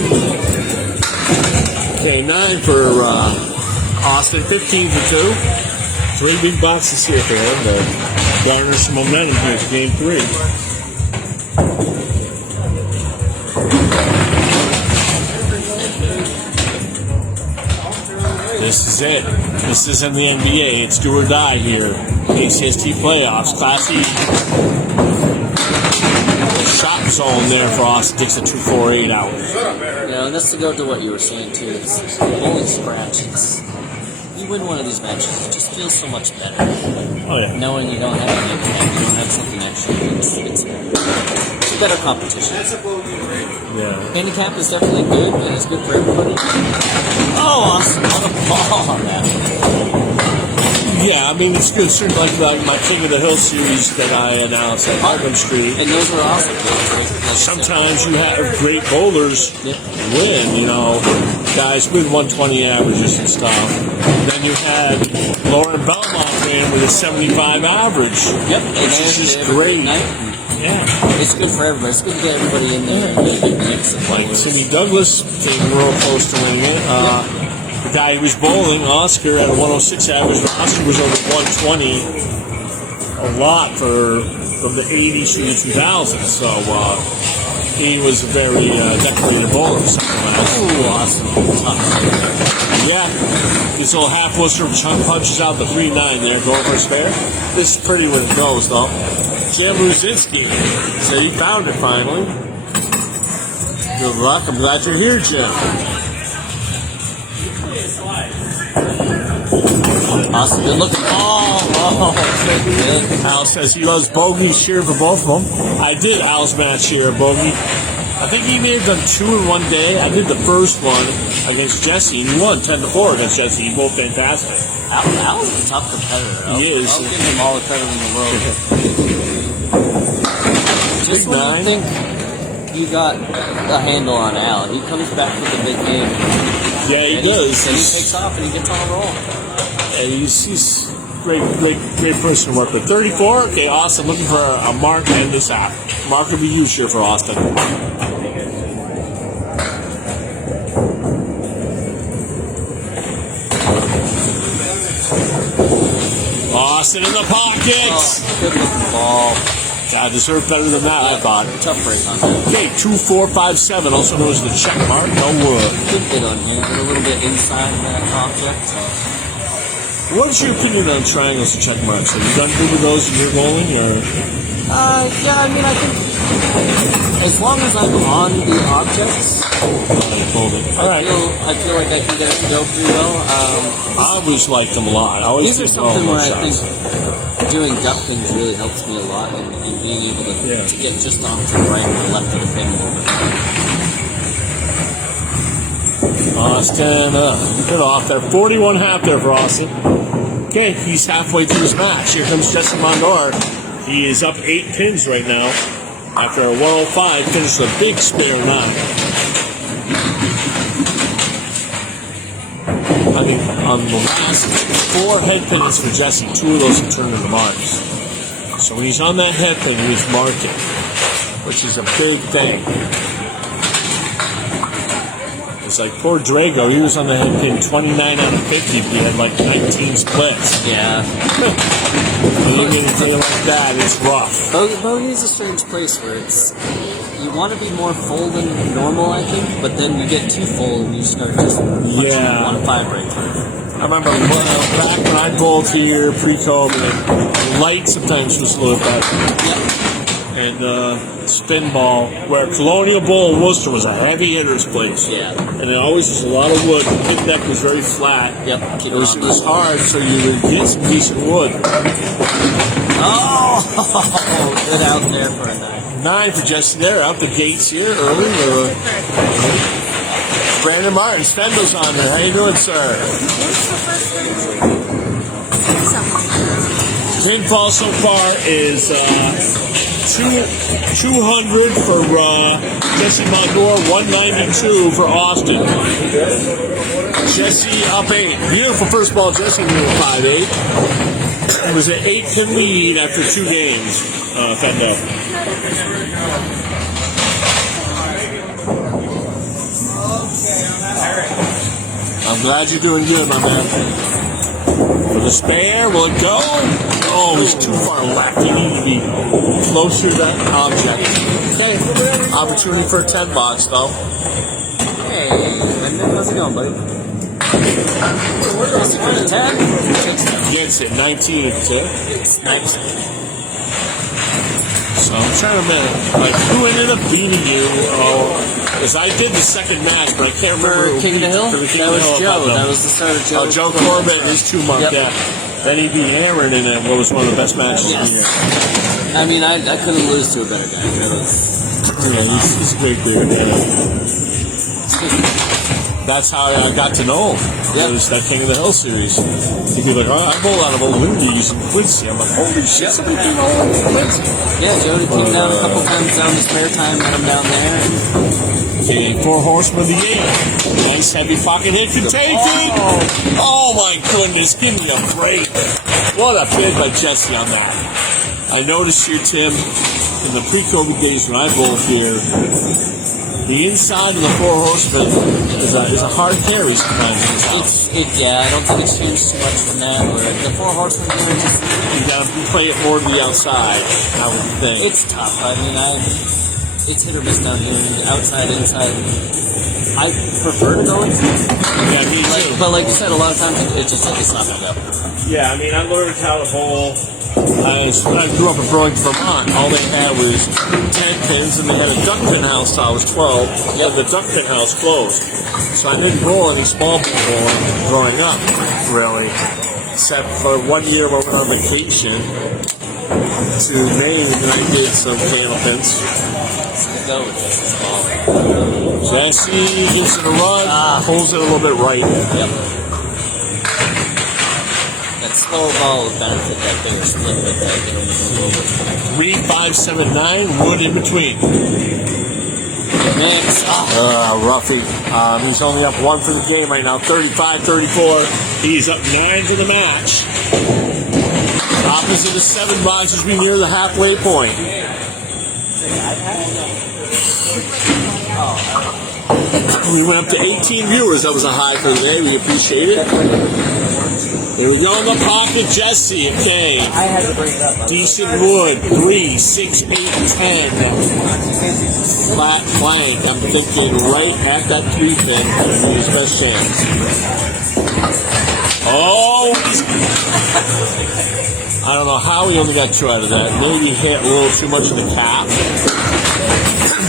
Okay, 9 for Austin, 15 for 2. 3 big boxes here for him to garner some momentum here for game 3. This is it. This isn't the NBA. It's do or die here. ACST playoffs, Class E. Shot zone there for Austin. Takes a 2-4-8 out. You know, and that's to go to what you were saying too. It's bowling scratch. You win one of these matches, it just feels so much better. Oh yeah. Knowing you don't have a handicap, you don't have something extra. It's a better competition. Yeah. Handicap is definitely good, and it's good for everybody. Oh, Austin, what a ball on that. Yeah, I mean, it's good. Certainly like my King of the Hill series that I announced at Harlem Street. And those were awesome. Like Sometimes you have great bowlers Yep. win, you know, guys with 120 averages and stuff. Then you had Lauren Belmont win with a 75 average. Yep. Which is just great. Night. Yeah. It's good for everybody. It's good to get everybody in there and get a big mix of Like players. Timmy Douglas came real close to winning it. The guy who was bowling, Oscar, had a 106 average, but Oscar was over 120 a lot from the 80s to the 2000s. So he was a very decorated bowler. Ooh, awesome. Tough. Yeah, this little half Worcester chunk punches out the 3-9 there, going for a spare. This is pretty when it goes, though. Jim Ruzinski. So you found it finally. Good luck. I'm glad you're here, Jim. Awesome. Good looking ball. Oh, good. Al says he loves Bogey. Cheer for both of them. I did Al's match here, Bogey. I think he may have done 2 in one day. I did the first one against Jesse, and he won 10-4 against Jesse. He both fantastic. Al's a tough competitor. He is. I'll give him all the credit in the world. Just when you think you got a handle on Al, he comes back with a big game. Yeah, he and does. Then he takes off and he gets on a roll. And he's great person to work with. 34. Okay, Austin looking for a mark to end this out. Mark will be used here for Austin. Austin in the pockets. Oh, good looking ball. I deserve better than that, I thought. Tough break on that. Okay, 2-4-5-7, also known as the check mark. No wood. Good hit on here. A little bit inside that object. What's your opinion on triangles and check marks? Have you done good with those in your bowling, or? Yeah, I mean, I think as long as I'm on the objects, All right. I feel like I can get it to go pretty well. I always liked them a lot. I always These are did something well where on I shots. think doing duck pins really helps me a lot in being able to get just onto the right and the left of the pin a little bit. Austin, good off there. 41.5 there for Austin. Okay, he's halfway through his match. Here comes Jesse Mondor. He is up 8 pins right now. After a 105, finished a big spare 9. I mean, on the last 4 head pins for Jesse, 2 of those have turned into marks. So when he's on that head pin, he's marking, which is a big thing. It's like poor Drago, he was on the head pin 29 out of 50, but he had like 19 splits. Yeah. And you get a thing like that, it's rough. Bogey is a strange place where it's, you want to be more full than normal, I think, but then you get too full and you start just punching 1-5 right through. I remember back when I bowled here pre-COVID, the light sometimes was a little better. Yeah. And spin ball, where Colonial Bowl in Worcester was a heavy hitter's place. Yeah. And it always was a lot of wood. The pin deck was very flat. Yep. It was hard, so you would get some decent wood. Oh, good out there for a 9. 9 for Jesse there, out the gates here early. Brandon Martin, Spendel's on there. How you doing, sir? Pinfall so far is 200 for Jesse Mondor, 192 for Austin. Jesse up 8. Beautiful first ball, Jesse knew 5-8. It was an 8-pin lead after 2 games, Fendo. I'm glad you're doing good, my man. For the spare, will it go? Oh, it's too far left. You need to be closer to that object. Okay. Opportunity for a 10 box, though. Hey, Brendan, how's it going, buddy? Is it for the 10? Gets it. 19 at the tip. It's nice. So I'm trying to remember, like, who ended up beating you? Because I did the second match, but I can't remember. For King of the Hill? For the King That of the was Hill, Joe. That was the start of Joe. Oh, Joe Corbett and his 2 month, Yep. yeah. Then he beat Aaron in what was one of the best matches of the year. I mean, I couldn't lose to a better guy. That was, Yeah, he's a great player, man. That's how I got to know him. Yep. It was that King of the Hill series. He'd be like, oh, I bowl out of Old Windy using Quincy. I'm like, holy shit, somebody came out of Quincy. yeah, Jody came down a couple times down the spare time, met him down there. Okay, 4 horsemen of the 8. Nice heavy pocket hit for taking. Oh my goodness, give me a break. What a bid by Jesse on that. I noticed here, Tim, in the pre-COVID days when I bowled here, the inside of the 4 horsemen is a hard carry sometimes in this house. I don't think it's changed too much from that. Where the 4 horsemen are just, You gotta play it more to the outside, I would think. it's tough. I mean, it's hit or miss down here, outside, inside. I prefer to go inside. Yeah, me too. But like you said, a lot of times it's just like it's not gonna go. Yeah, I mean, I learned how to bowl. I grew up in Burlington, Vermont. All they had was 10 pins, and they had a duck pin house till I was 12. And the duck pin house closed. So I didn't bowl any small ball bowling growing up, really. Except for 1 year when we were on vacation to Maine, and I did some Candlepins. Go with this. It's ball. Jesse gives it a run, pulls it a little bit right. Yep. That slower ball would benefit that bigger split with that. 3-5-7-9, wood in between. Mix. Ruffy. He's only up 1 for the game right now, 35-34. He's up 9 for the match. Opposite of 7 box as we near the halfway point. We went up to 18 viewers. That was a high for the day. We appreciate it. Here we go in the pocket, Jesse. Okay. I had to bring it up. Decent wood. 3, 6, 8, 10. Flat flank. I'm thinking right at that 3 pin. His best chance. Oh! I don't know how he only got 2 out of that. Maybe he hit a little too much of the cap.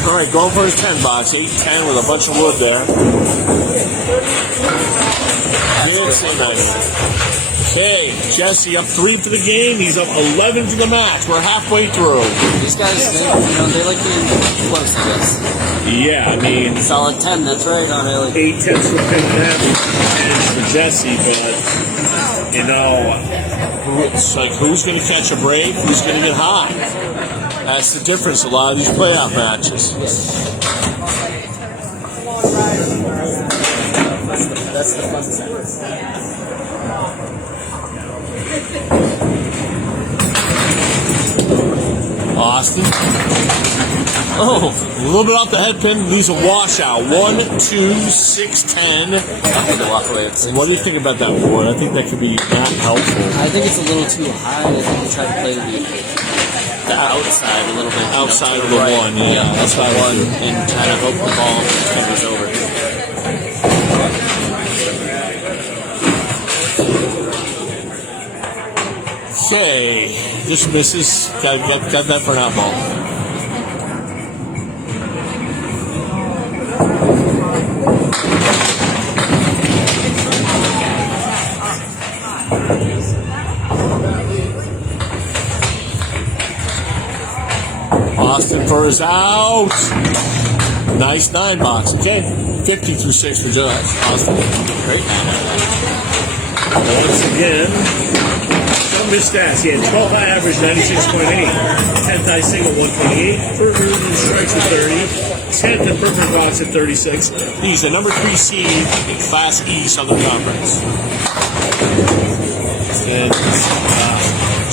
All right, going for his 10 box. 8-10 with a bunch of wood there. Didn't say nice. Okay, Jesse up 3 for the game. He's up 11 for the match. We're halfway through. These guys, they like being close, I guess. Yeah, I mean, Solid 10, that's right, not really. 8 tenths for Pin and for Jesse, but You know, It's like who's going to catch a break, who's going to get hot. That's the difference. A lot of these playoff matches. That's the fun sentence. Austin, Oh, a little bit off the head pin, leaves a washout. 1, 2, 6, 10. I think to walk away with 6. What do you think about that, Ward? I think that could be not helpful. I think it's a little too high. I think we try to play the outside a little bit. Outside to of the right. one, yeah. That's the one, and kind of hope the ball fingers over. Okay, this misses. Got that for an out ball. Austin for his out. Nice 9 box. Okay, 50 through 6 for Judge. Austin. Great. once again, some missed stats. He had 12 high average, 96.8. 10th high single, 128. Perfect in strikes at 30. 10th in perfect box at 36. He's the number 3 seed in Class E Southern Conference. And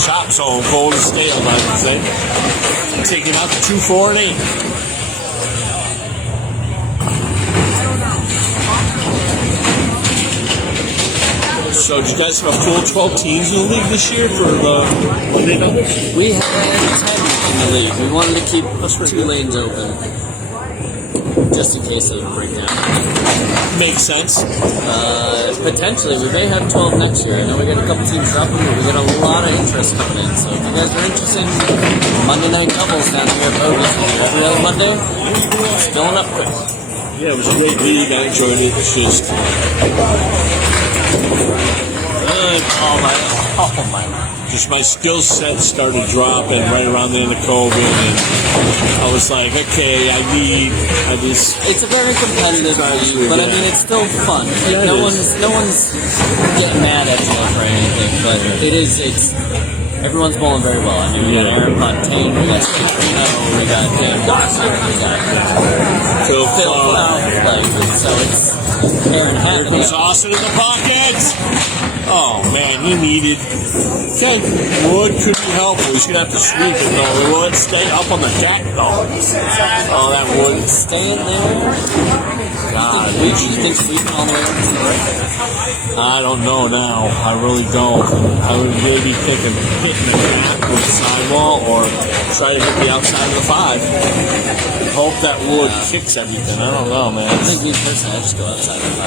shot zone, Golden Steele, I would say. Taking out the 2, 4, and 8. So, did you guys have a full 12 teams in the league this year for the Monday numbers? We had 10 in the league. We wanted to keep 2 lanes open, just in case of a breakdown. Makes sense. Potentially, we may have 12 next year. I know we got a couple teams dropping, but we got a lot of interest coming in. So if you guys are interested in Monday night doubles down here at Bogey every other Monday, it's filling up quick. Yeah, it was a great league. I enjoyed it. It's just... Just my skill set started dropping right around the end of COVID, and I was like, okay, It's a very competitive league, but I mean, it's still fun. Like, Yeah, no it one's getting mad at you for anything, but it's everyone's bowling very well. I mean, we got Aaron Fontaine, we got Steve Reno, we got Dan Dawson, we got Phil so it's Aaron Hammond. There's Austin in the pocket. Oh man, he needed. Okay, Wood could be helpful. He's gonna have to sweep it though. Wood stay up on the deck though. Oh, that Wood Staying there. God, Do you think sweeping all the way up to the right? I don't know now. I really don't. I would really be thinking hitting the gap with the sidewall or try to hit the outside of the 5. Hope that Wood kicks everything. I don't know, man. I think me personally, I just go outside the 5.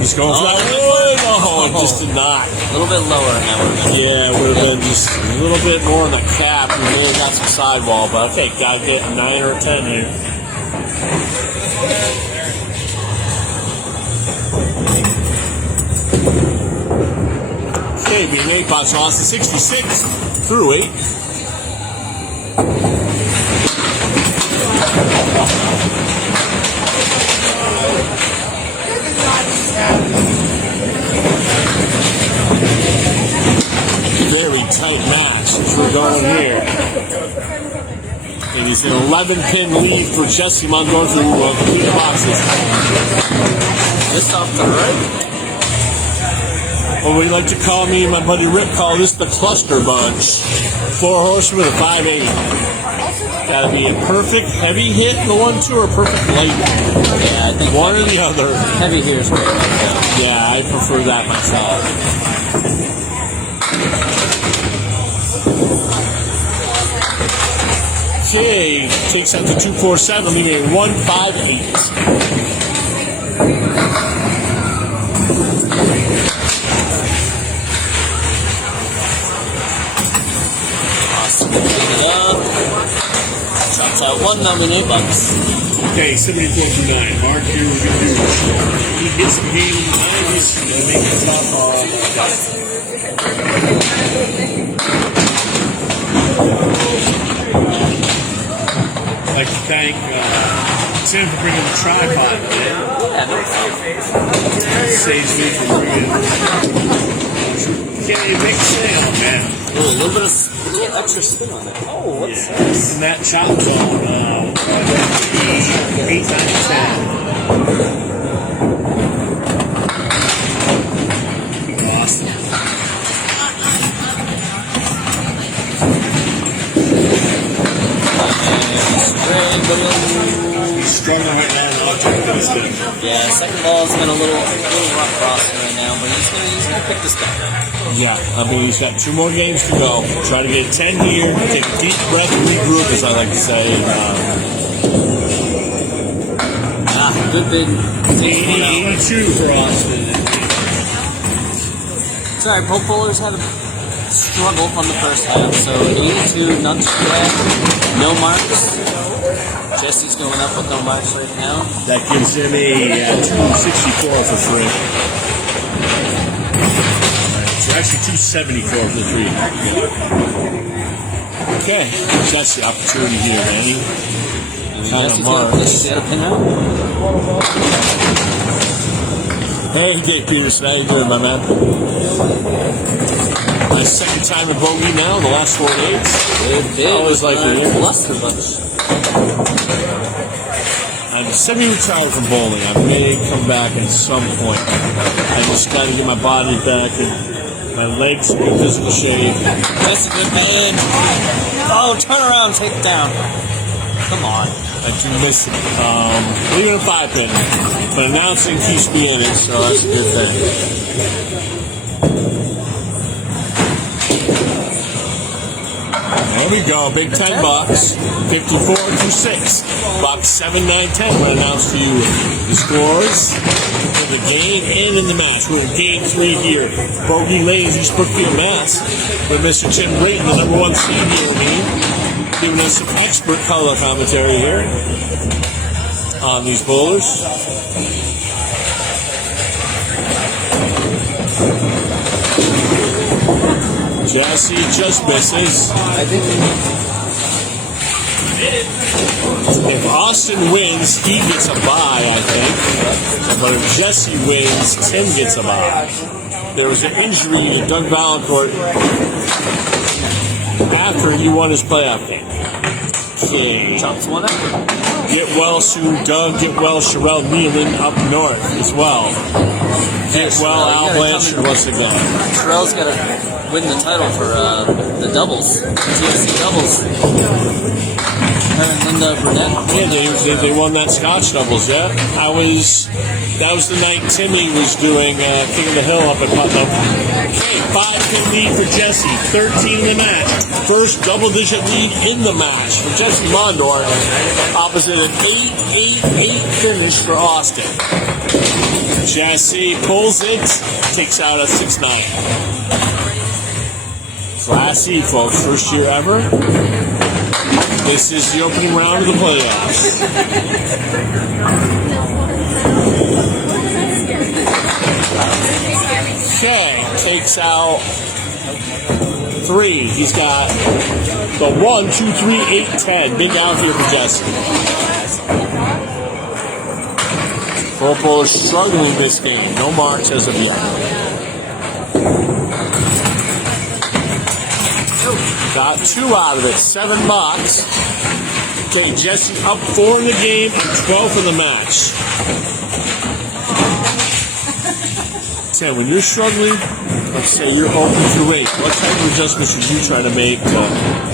He's going for that Wood. Oh, just did not. A little bit lower and that would have been. Yeah, it would have been just a little bit more on the cap. We may have got some sidewall, but okay, gotta get a 9 or a 10 here. Okay, being 8 box Austin 66 through 8. Very tight match as we're going here. It is an 11-pin lead for Jesse Mondor through complete boxes. Just off the right. Or we like to call me and my buddy Rick call this the cluster bunch. 4 horsemen with a 580. Gotta be a perfect heavy hit in the 1-2 or a perfect light. Yeah, I think one or the other. heavy here is great. Yeah, I prefer that myself. Okay, takes out the 247, leaving a 158. Drops out one, now we need bucks. Okay, 74 for 9. Mark here, we're going to do. He gets some game lines and make the top off. I'd like to thank Tim for bringing the tripod. Yeah, no problem. Saves me from bringing. Okay, big sale, man. Ooh, a little extra spin on it. Oh, what's this? And that chop zone, 8, 9, 10. Awesome. He's struggling right now in the object spin. Yeah, second ball's been a little rough crossing right now, but he's gonna pick this back up. Yeah, I mean, he's got 2 more games to go. Try to get 10 here, take a deep breath, regroup, as I like to say. Good big. 82 for Austin. Sorry, both bowlers had a struggle on the first half, so 82, not too bad. No marks. Jesse's going up with no marks right now. That gives him a 264 for free. So actually 274 for the 3. Okay, that's the opportunity here, man. Kind of Jesse's got a pin out. Hey, Dave Peterson, how you doing, my man? My second time in Bogey now in the last 4 days. Big, Always like it here. Cluster bunch. I'm semi-retired from bowling. I may come back at some point. I just got to get my body back and my legs in good physical shape. That's a good man. Oh, turn around, take it down. Come on. I do miss it. Leaving a 5-pin, but announcing keeps me in it, so that's a good thing. There we go, big 10 bucks, 54 to 6. Box 7, 9, 10 will announce to you the scores for the game and in the match. We're in game 3 here. Bogey Lanes, East Brookfield, Mass. With Mr. Tim Brayton, the number 1 seed here, giving us some expert color commentary here on these bowlers. Jesse just misses. I think If Austin wins, he gets a bye, I think. But if Jesse wins, Tim gets a bye. There was an injury to Doug Valancourt after he won his playoff game. Okay. Chomps one up. Get well soon, Doug. Get well, Sherelle Nealon up north as well. Get well, Al Blanchard once again. Sherelle's got to win the title for the doubles. TFC doubles. Her and Linda Burnett. Yeah, they won that Scotch doubles, yeah. That was the night Timmy was doing King of the Hill up at Putnam. Okay, 5-pin lead for Jesse, 13 in the match. First double-digit lead in the match for Jesse Mondor, opposite an 8-8-8 finish for Austin. Jesse pulls it, takes out a 6-9. Class C, folks, first year ever. This is the opening round of the playoffs. Okay, takes out 3. He's got the 1, 2, 3, 8, 10. Big out here for Jesse. Popo is struggling this game. No marks as of yet. Got 2 out of it. 7 bucks. Okay, Jesse up 4 in the game and 12 in the match. 10. When you're struggling, let's say you're open to 8. What type of adjustments should you try to make to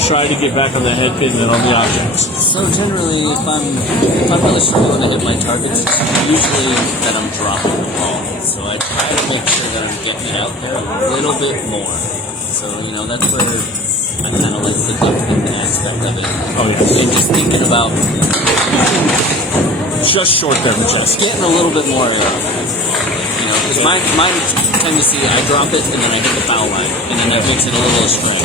try to get back on the head pin and on the objects? So generally, if I'm really struggling to hit my targets, it's usually that I'm dropping the ball. So I try to make sure that I'm getting it out there a little bit more. So, that's where I kind of like the duck hitting aspect of it. Oh, yeah. And just thinking about Just short there for Jesse. getting a little bit more because my tendency, I drop it and then I hit the foul line, and then that makes it a little astray.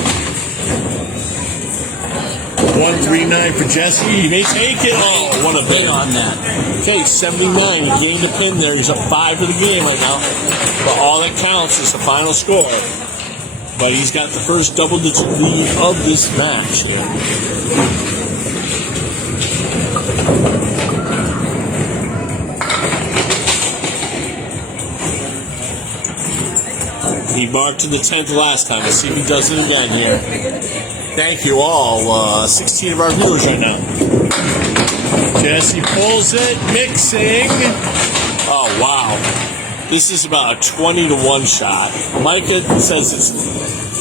139 for Jesse. He may take it. Oh, what a Big big on that. Okay, 79. He gained a pin there. He's up 5 for the game right now. But all that counts is the final score. But he's got the first double-digit lead of this match. He marked in the 10th last time. Let's see if he does it again here. Thank you all. 16 of our viewers right now. Jesse pulls it, mixing. Oh, wow. This is about a 20 to 1 shot. Micah says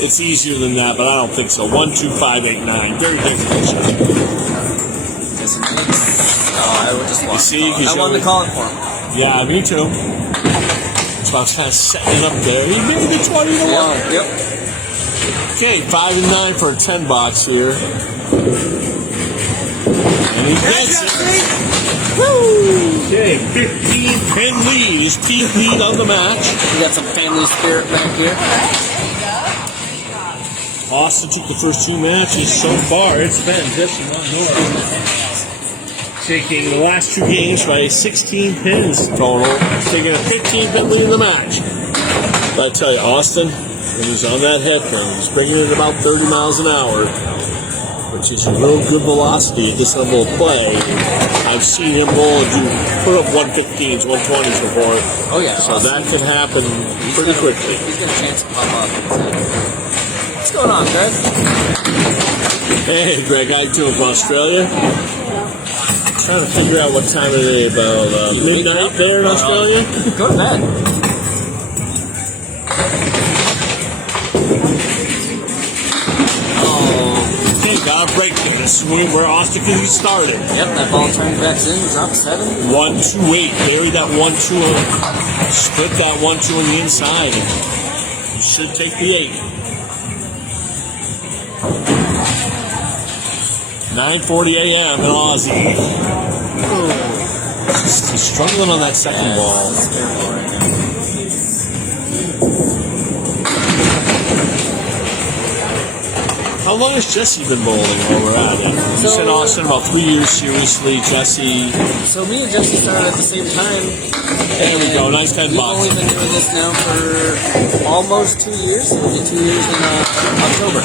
it's easier than that, but I don't think so. 1, 2, 5, 8, 9. Very difficult shot. I would just You see, he's I wanted to call it for him. Yeah, me too. So I was kind of setting it up there. He made the 20 to 1. Yep. Okay, 5 and 9 for a 10 box here. And he gets it. Okay, 15 pin lead. His peak lead on the match. We got some family spirit back here. Austin took the first 2 matches. so far it's been Jesse Mondor taking the last 2 games by 16 pins total. He's taking a 15 pin lead in the match. But I tell you, Austin, when he's on that headphone, he's bringing it about 30 miles an hour, which is a real good velocity at this level of play. I've seen him bowl and put up 115s, 120s before. Oh, yeah. So that can happen pretty quickly. He's got a chance to pop up. What's going on, Greg? Hey, Greg, how you doing from Australia? Trying to figure out what time it is, about midnight there in Australia. Go to bed. Okay, got a break there. This is where Austin can get started. Yep, that ball turned back in, dropped 7. 1, 2, 8. Bury that 1, 2. Split that 1, 2 on the inside. You should take the 8. 9:40 a.m. in Aussie. He's struggling on that second ball. How long has Jesse been bowling while we're at it? You said Austin about 3 years seriously. Jesse. So me and Jesse started at the same time. There we go. Nice 10 We've bucks. only been doing this now for almost 2 years. It'll be 2 years in October.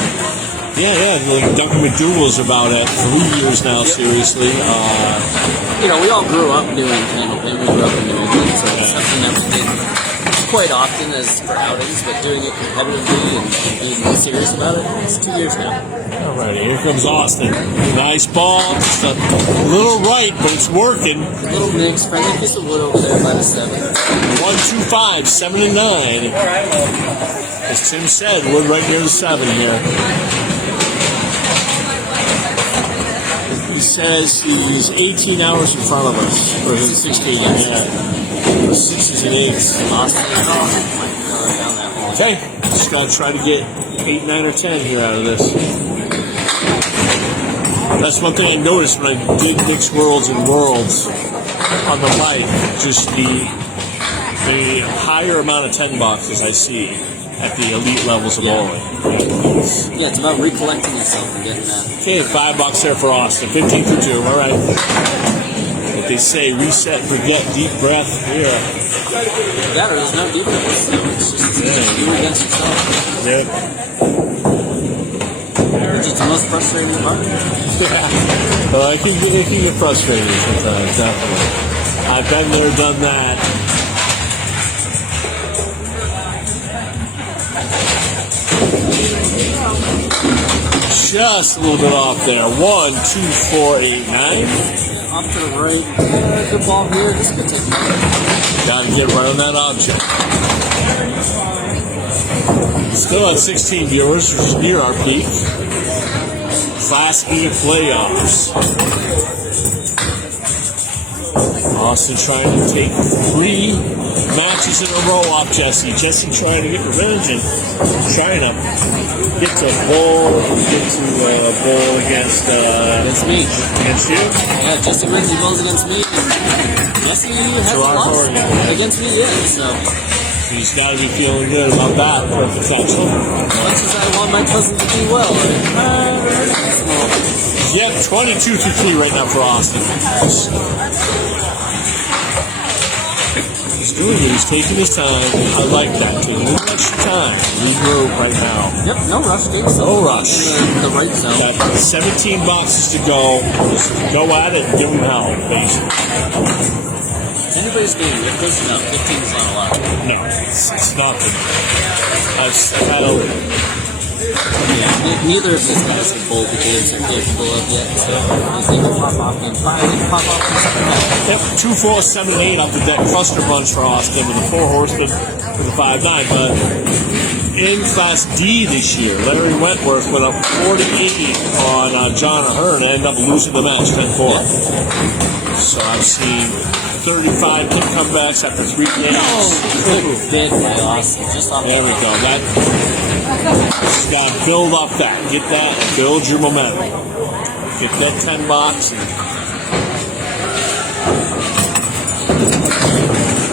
Yeah. Like Duncan McDougal's about at 3 years now, seriously. You know, we all grew up doing Candlepin. We grew up in New England, so it's something that we did quite often as for outings, but doing it competitively and being serious about it, it's 2 years now. All right, here comes Austin. Nice ball. Just a little right, but it's working. A little mix, friendly piece of wood over there by the 7. 1, 2, 5, 7 and 9. As Tim said, wood right near the 7 here. He says he's 18 hours in front of us. Or is it 16? Yeah. 6s and 8s. Austin down that hole. Okay, just got to try to get 8, 9, or 10 here out of this. That's one thing I noticed when I did Mixed Worlds and Worlds on the mic. Just the higher amount of 10 boxes I see at the elite levels of bowling. Yeah, it's about recollecting yourself and getting that. Okay, $5 there for Austin. 15 for 2. All right. What they say, reset, forget, deep breath. Yeah. Yeah, there's no deepness, so it's just you against yourself. Yep. Which is the most frustrating part. Yeah. Well, it can get frustrating sometimes, definitely. I've been there, done that. Just a little bit off there. 1, 2, 4, 8, 9. Off to the right. Good ball here. This could take more. Got to get right on that object. Still at 16 viewers, which is near our peak. Class E playoffs. Austin trying to take 3 matches in a row off Jesse. Jesse trying to get revenge and trying to get to bowl against me. Against you? Yeah, Jesse Renzi bowls against me. Jesse hasn't lost against me yet, so he's got to be feeling good about that for potential. As much as I want my cousin to do well, Yep, 22 to 3 right now for Austin. He's doing it. He's taking his time. I like that. Taking a little extra time. Regroup right now. Yep, no rush. No rush. In the right zone. Got 17 boxes to go. Just go at it and give him hell, basically. Is anybody's getting with this? No, 15 is not a lot. No, it's nothing. I've had a... Yeah, neither of these guys can bowl the games they're capable of yet, so they can pop off in 5, they can pop off in 7. Yep, 2, 4, 7, 8 off the deck cluster bunch for Austin with a 4 horseman with a 5, 9. But in Class D this year, Larry Wentworth went up 48 on John Ahern and ended up losing the match 10-4. So I've seen 35 hit comebacks after 3 games. Oh, big by Austin. Just off There we go. That just got to build up that. Get that and build your momentum. Get that 10 box. And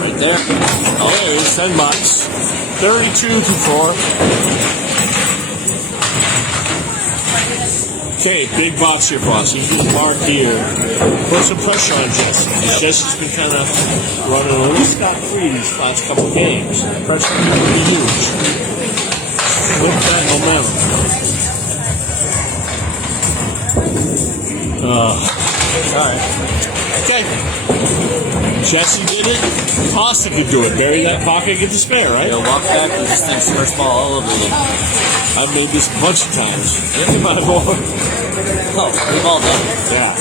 right there. oh, there's 10 box. 32 to 4. Okay, big box here for us. You can mark here. Put some pressure on Jesse. Jesse's been kind of running a little Scott free these last couple games. Pressure can be huge. Flip that momentum. Alright. Okay. Jesse did it. Austin could do it. Bury that pocket, get the spare, right? He'll walk back and just thinks first ball all over you. I've made this a bunch of times. Everybody more. Oh, we've all done it. Yeah.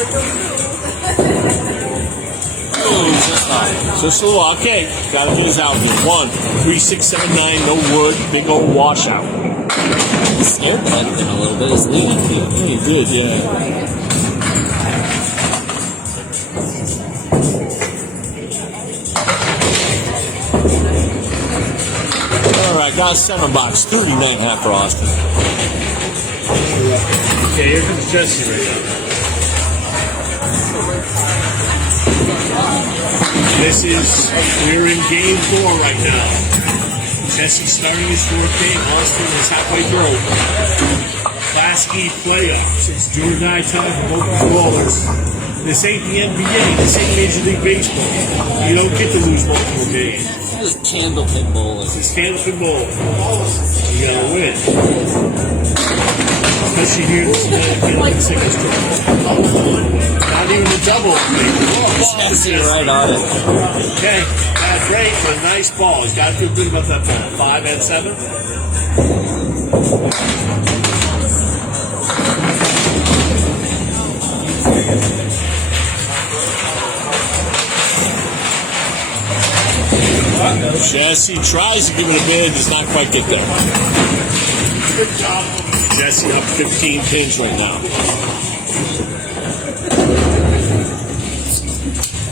Oh, just off. Just a little, okay. Gotta get his out here. 1, 3, 6, 7, 9, no wood, big old washout. He scared the head pin a little bit. His leading field. He did, yeah. Alright, got a 7 box, 39.5 for Austin. Okay, here comes Jesse right now. We're in game 4 right now. Jesse starting his 4th game. Austin is halfway through. Class E playoffs. It's do or die time for both these ballers. This ain't the NBA. This ain't Major League Baseball. You don't get to lose multiple games. This is Candlepin Bowling. This is Candlepin Bowling. You gotta win. Especially here in the second stroke. Not even a double. Jesse right on it. Okay, Brayton, a nice ball. He's got to feel good about that ball. 5 and 7. Jesse tries to give it a bid, does not quite get there. Good job. Jesse up 15 pins right now.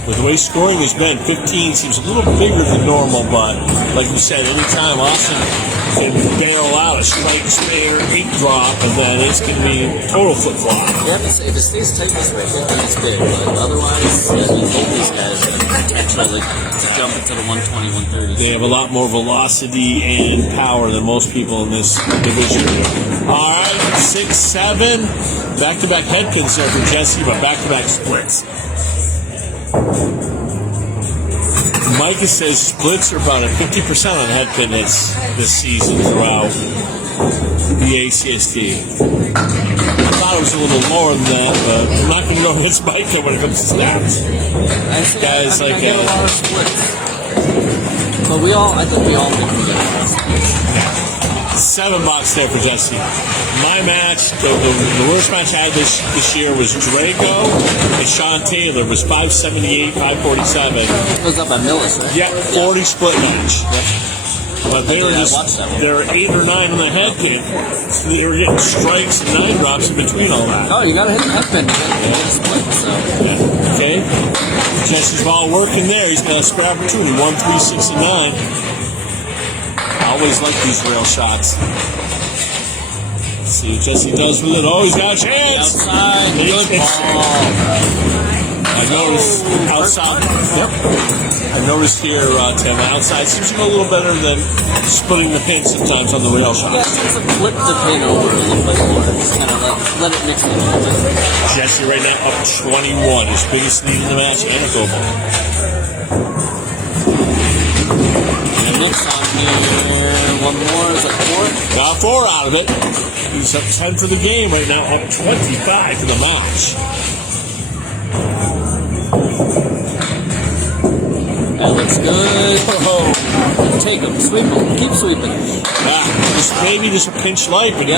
With the way scoring has been, 15 seems a little bigger than normal, but like we said, anytime Austin can bail out a strike, spare, 8 drop, and then it's going to be total flip-flop. Yeah, if it stays tight this way, it's big, but otherwise, both these guys have potential to jump into the 120, 130. They have a lot more velocity and power than most people in this division. All right, 6, 7. Back-to-back head pins there for Jesse, but back-to-back splits. Micah says splits are about at 50% on head pin hits this season throughout the ACST. I thought it was a little lower than that, but I'm not going to go against Micah when it comes to stats. Guys I like get a lot of splits. But I think we all think we get a lot of splits. 7 bucks there for Jesse. My match, the worst match I had this year was Drago and Sean Taylor. Was 578, 547. It was up at Millis, right? Yeah, 40 split match. But they were I watched that one. they were 8 or 9 on the head pin. So they were getting strikes and 9 drops in between all that. Oh, you gotta hit the head pin to get a split, so. Yeah. Okay. Jesse's ball working there. He's got a spare opportunity. 1, 3, 6, and 9. I always like these rail shots. Let's see what Jesse does with it. Oh, he's got a chance. Outside, good ball. I noticed outside. Yep. I noticed here, Tim, outside seems to go a little better than splitting the pin sometimes on the rail shot. Yeah, just flip the pin over a little bit more. Just kind of let it mix a little bit. Jesse right now up 21, his biggest lead in the match, and a go ball. And next on here, one more, is that 4? Got 4 out of it. He's up 10 for the game right now, up 25 for the match. That looks good. Take them, sweep them, keep sweeping. Maybe just a pinch light, but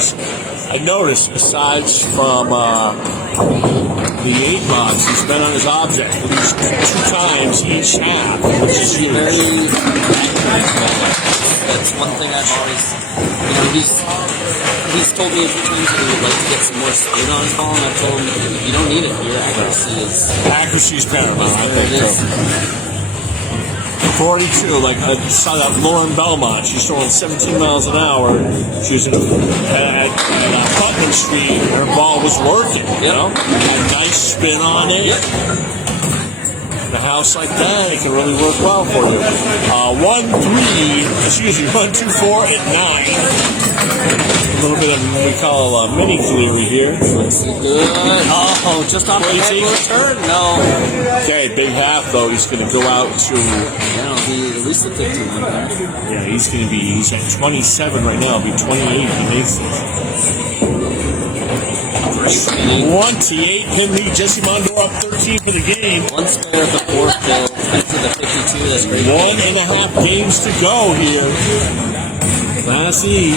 I noticed, besides from the 8 box, he's been on his object at least 2 times each half, which is huge. Very accurate. That's one thing I've always, he's told me a few times that he would like to get some more spin on his ball, and I've told him you don't need it. Your accuracy is paramount. I think it is. so. 42, like I saw that Lauren Belmont. She's throwing 17 miles an hour. She was at Putnam Street. Her ball was working. You know, had a nice spin on it. A house like that, it can really work well for you. 1, 2, 4, and 9. A little bit of what we call a mini cleary here. Looks good. Oh, just off the head will turn. No. Okay, big half though. He's going to go out to. Yeah, it'll be at least a 15 right there. Yeah, he's at 27 right now. He'll be 28 if he makes it. 28 pin lead. Jesse Mondor up 13 for the game. One spare at the 4th bill. Back to the 52. That's great. 1.5 games to go here. Class E.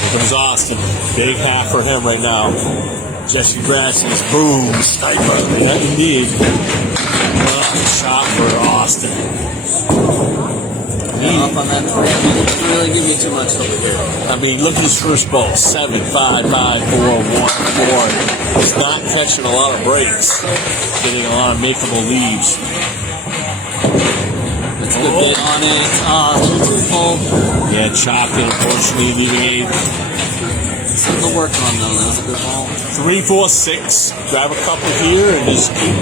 Here comes Austin. Big half for him right now. Jesse Bradson's boom sniper. Yeah, indeed. Shot for Austin. Up on that 3. Doesn't really give me too much over here. I mean, look at his first ball. 7, 5, 5, 4, 1, 4. He's not catching a lot of breaks. Getting a lot of makeable leads. That's a good bit on it. A little too full. Yeah, chopping, unfortunately, leaving 8. Something to work on, though. That was a good ball. 3, 4, 6. Grab a couple here and just keep,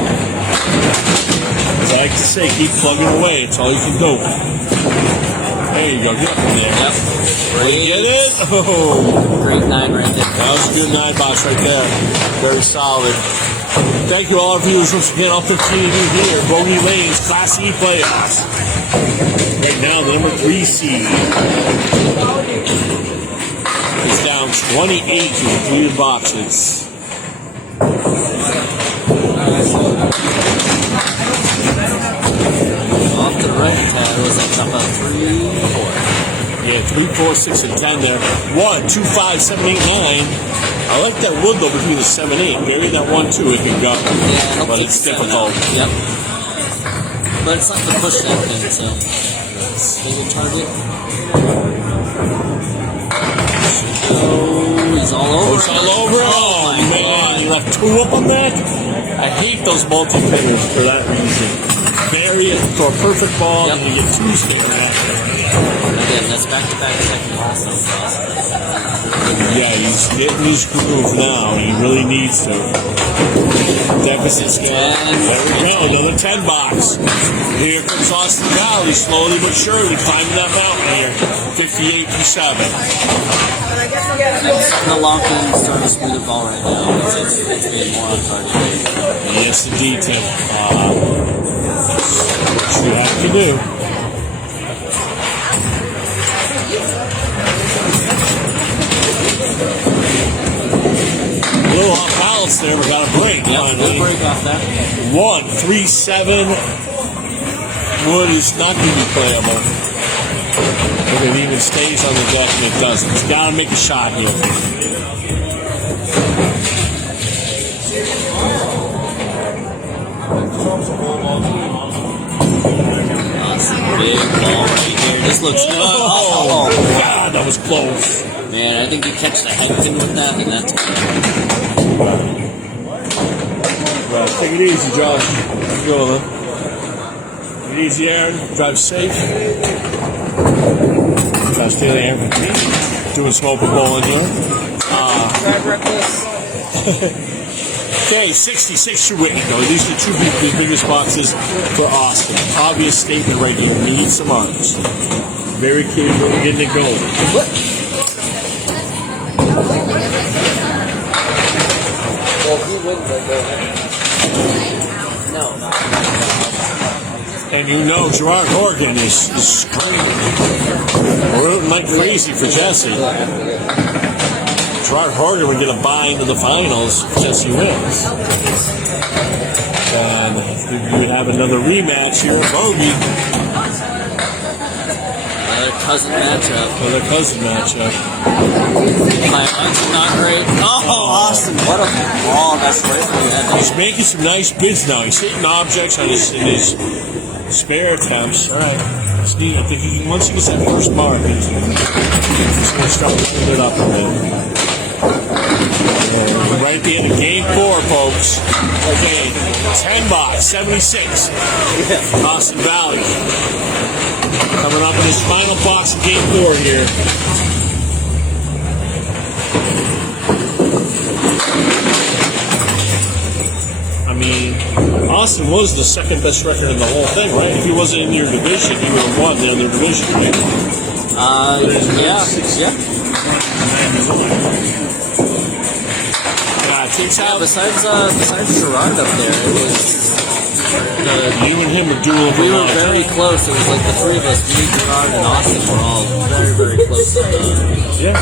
as I like to say, keep plugging away. It's all you can do. There you go. Get up in there. Yep. Great. Get it? Oh. Great 9 right there. That was a good 9 box right there. Very solid. Thank you all our viewers once again. All 15 of you here. Bogey Lane's Class E playoffs. Right now, the number 3 seed is down 28 to completed boxes. Off to the right. Was that top out 3, 4? Yeah, 3, 4, 6, and 10 there. 1, 2, 5, 7, 8, 9. I like that wood though between the 7, 8. Bury that 1, 2, it can go. Yeah, but it's difficult. Yep. But it's not to push that thing, so stable target. He's all over. He's all over. Oh man, you left 2 up on that. I hate those multi-pinners for that reason. Bury it for a perfect ball, and you get 2 staring at it. Again, that's back-to-back second loss. Yeah, he's getting his groove now. He really needs to. Deficit scale. There we go. Another 10 box. Here comes Austin Valle, slowly but surely climbing that mountain here. 58-7. The lock in starting to smooth the ball right now. It's being more on target. Yes, indeed, Tim. What you have to do. A little off balance there, but got a break. Yep, good break off that. 1, 3, 7. Wood is not going to be playable. If it even stays on the deck, and it doesn't. It's got to make a shot here. Awesome. Big ball right here. This looks good. Oh, God, that was close. Man, I think you catch the head pin with that, and that's good. Well, take it easy, Josh. Keep going, man. Take it easy, Aaron. Drive safe. Josh Steele, Aaron. Doing smoking bowling here. Drive reckless. Okay, 66 to 8. Now, these are the biggest boxes for Austin. Obvious statement right here. We need some arms. Very capable of getting it going. Well, who wins that? No. And you know Gerard Horgan is screaming, rooting like crazy for Jesse. Gerard Horgan would get a bye into the finals if Jesse wins. And we would have another rematch here at Bogey. Another cousin matchup. Highlights not great. Oh, Austin, what a ball. That's right. He's making some nice bids now. He's hitting objects on in his spare attempts. All right. I think once he gets that first mark, he's going to start pulling it up a bit. Right at the end of game 4, folks. Okay, 10 box, 76. Austin Valle. Coming up in his final box of game 4 here. I mean, Austin was the second best record in the whole thing, right? If he wasn't in your division, he would have won the other division, right? Yeah. Besides Gerard up there, it was you and him were dueling. We were very close. It was like the three of us, me, Gerard, and Austin, were all very, very close. That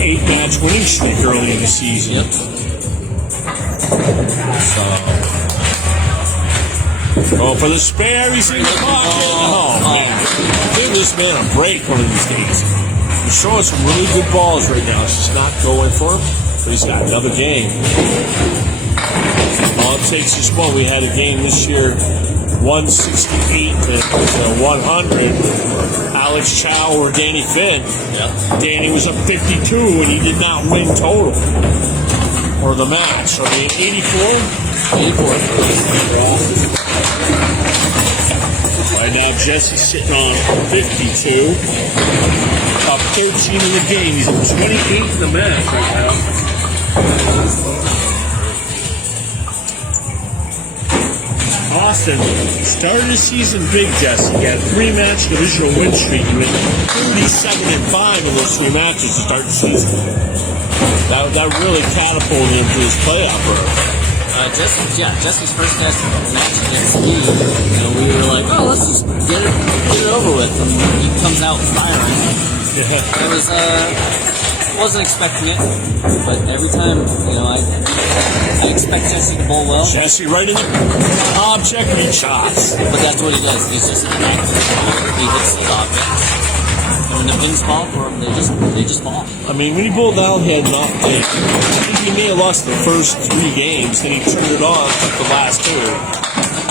8-match winning streak early in the season. Yep. Going for the spare, he's in the pocket. Oh, man. Give this man a break one of these days. He's showing some really good balls right now. It's just not going for him, but he's got another game. All it takes is one. We had a game this year, 168 to 100. Alex Chow or Danny Finn. Yep. Danny was up 52, and he did not win total. Or the match. So, I mean, 84? 84. Right now, Jesse's sitting on 52. Up 13 in the game. He's up 28 in the match right now. Austin started the season big, Jesse. He had a 3-match divisional win streak. He went 37-5 in those 3 matches to start the season. That really catapulted him to his playoff berth. Jesse's first match against Steele, we were like, oh, let's just get it over with. And he comes out firing. I wasn't expecting it, but every time, I expect Jesse to bowl well. Jesse right in the object and he shots. But that's what he does. He's just an actor. He hits the objects. And when the pins fall for him, they just fall. I mean, when he bowled out, he had an off day. I think he may have lost the first 3 games, then he turned it on, took the last 2.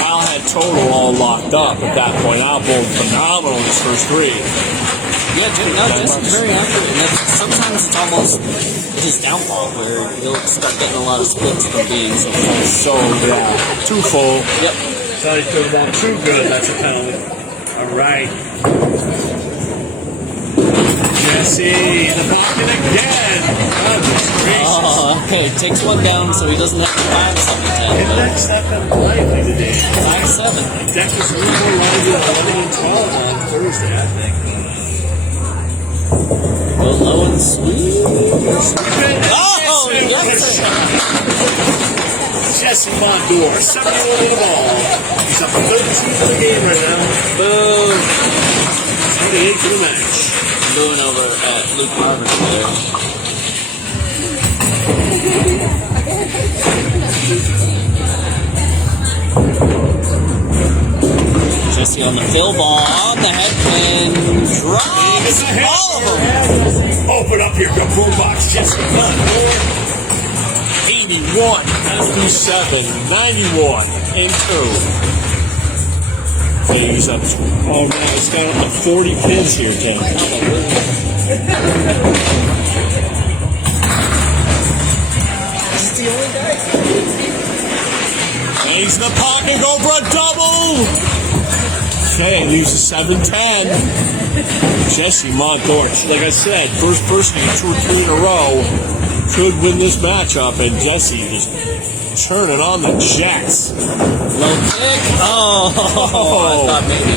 Al had total all locked up at that point. Al bowled phenomenal in his first 3. Yeah, Jesse's very accurate, and sometimes it's almost his downfall where he'll start getting a lot of splits from being so full. Too full. Yep. So he threw the ball too good. That's a penalty. All right. Jesse in the pocket again. Goodness gracious. Oh, okay. Takes one down so he doesn't have to find something. Hit that step up lively today. 5-7. Deck was a little more lively than 11 and 12 on Thursday, I think. Go low and sweet. Oh, yes, sir. Jesse Mondor, 71 in the ball. He's up 13 for the game right now. Boom. 28 for the match. Moving over at Luke Marvin there. Jesse on the fill ball, on the head pin, drops all of them. Open up your boombox, Jesse Mondor. 81, 97, 91, and 2. He's up. Oh, now he's got up to 40 pins here, Ken. This is the only guy. And he's in the pocket, go for a double. Okay, he's a 7-10. Jesse Mondor, like I said, first person to get 2 or 3 in a row could win this matchup, and Jesse just turning on the Jets. Low kick. Oh, I thought maybe.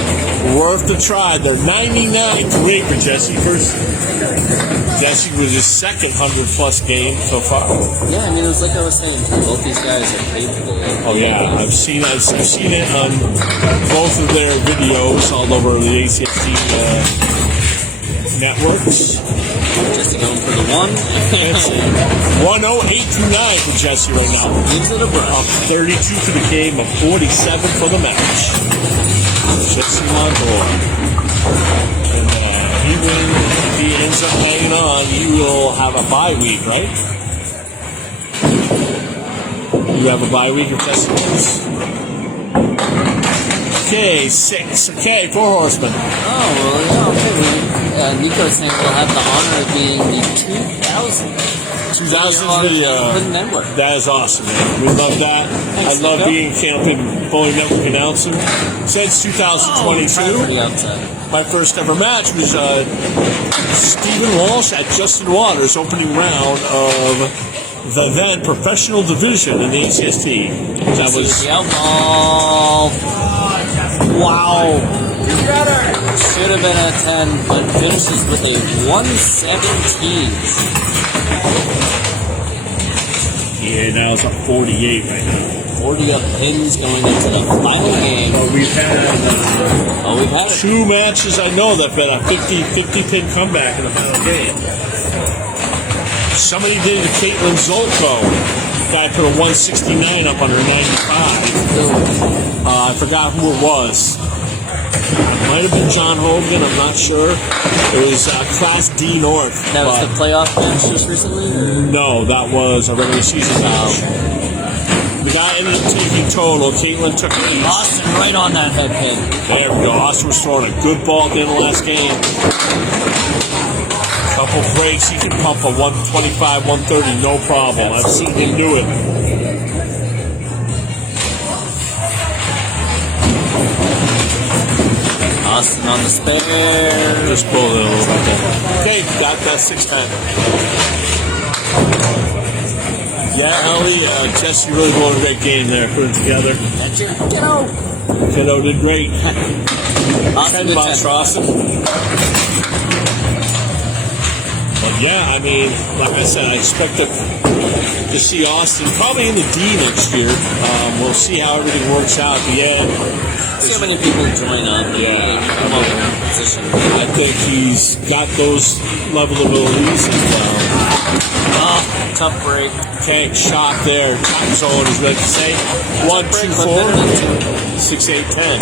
Worth the try. They're 99-8 for Jesse. Jesse was his second 100-plus game so far. Yeah, I mean, it was like I was saying, both these guys are capable. Oh yeah, I've seen it on both of their videos all over the ACST networks. Jesse going for the one. It's 108-9 for Jesse right now. Gives it a brush. Up 32 for the game, up 47 for the match. Jesse Mondor. And he wins. If he ends up hanging on, he will have a bye week, right? You have a bye week if Jesse wins. Okay, 6. Okay, 4 horsemen. Oh, well, yeah, okay. Nico's saying we'll have the honor of being the 2000 video. Network. That is awesome, man. We love that. Thanks, I love Nico. being Candlepin Bowling Network announcer. Since 2022, my first ever match was Stephen Walsh at Justin Waters' opening round of the then professional division in the ACST. That was wow. Should have been a 10, but finishes with a 117. yeah. Now it's up 48 right now. 40 up pins going into the final game. We've had We've had it. 2 matches I know that been a 50 pin comeback in the final game. Somebody did it to Caitlin Zolko. Guy put a 169 up on her 95. I forgot who it was. It might have been John Hogan, I'm not sure. It was Class D North. That was the playoff match just recently? Or? No, that was a regular season match. The guy ended up taking total. Caitlin took 8. Austin right on that head pin. There we go. Austin was throwing a good ball at the end of the last game. Couple breaks, he can pump a 125, 130, no problem. I've seen him do it. Austin on the spare. Just pull it a little bit there. Okay, got that 6-10. Yeah, Ellie, Jesse really won a great game there, put it together. That's your kiddo. Kiddo did great. Austin 10 bucks for Austin. But yeah, I mean, like I said, I expect to see Austin probably in the D next year. We'll see how everything works out at the end. See how many people join up and come up in position. I think he's got those level abilities. Tough break. Tank shot there. Time zone is ready to say 1, 2, 4, 6, 8, 10.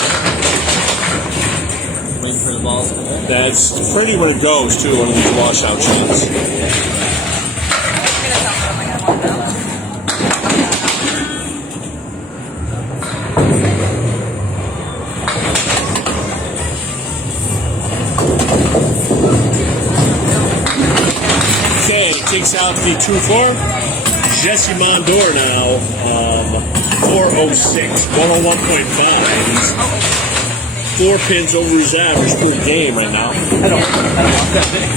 Waiting for the balls to go. That's pretty when it goes too. One of these washout shots. Takes out the 2-4. Jesse Mondor now, 406, 101.5. He's 4 pins over his average per game right now. I don't want that big.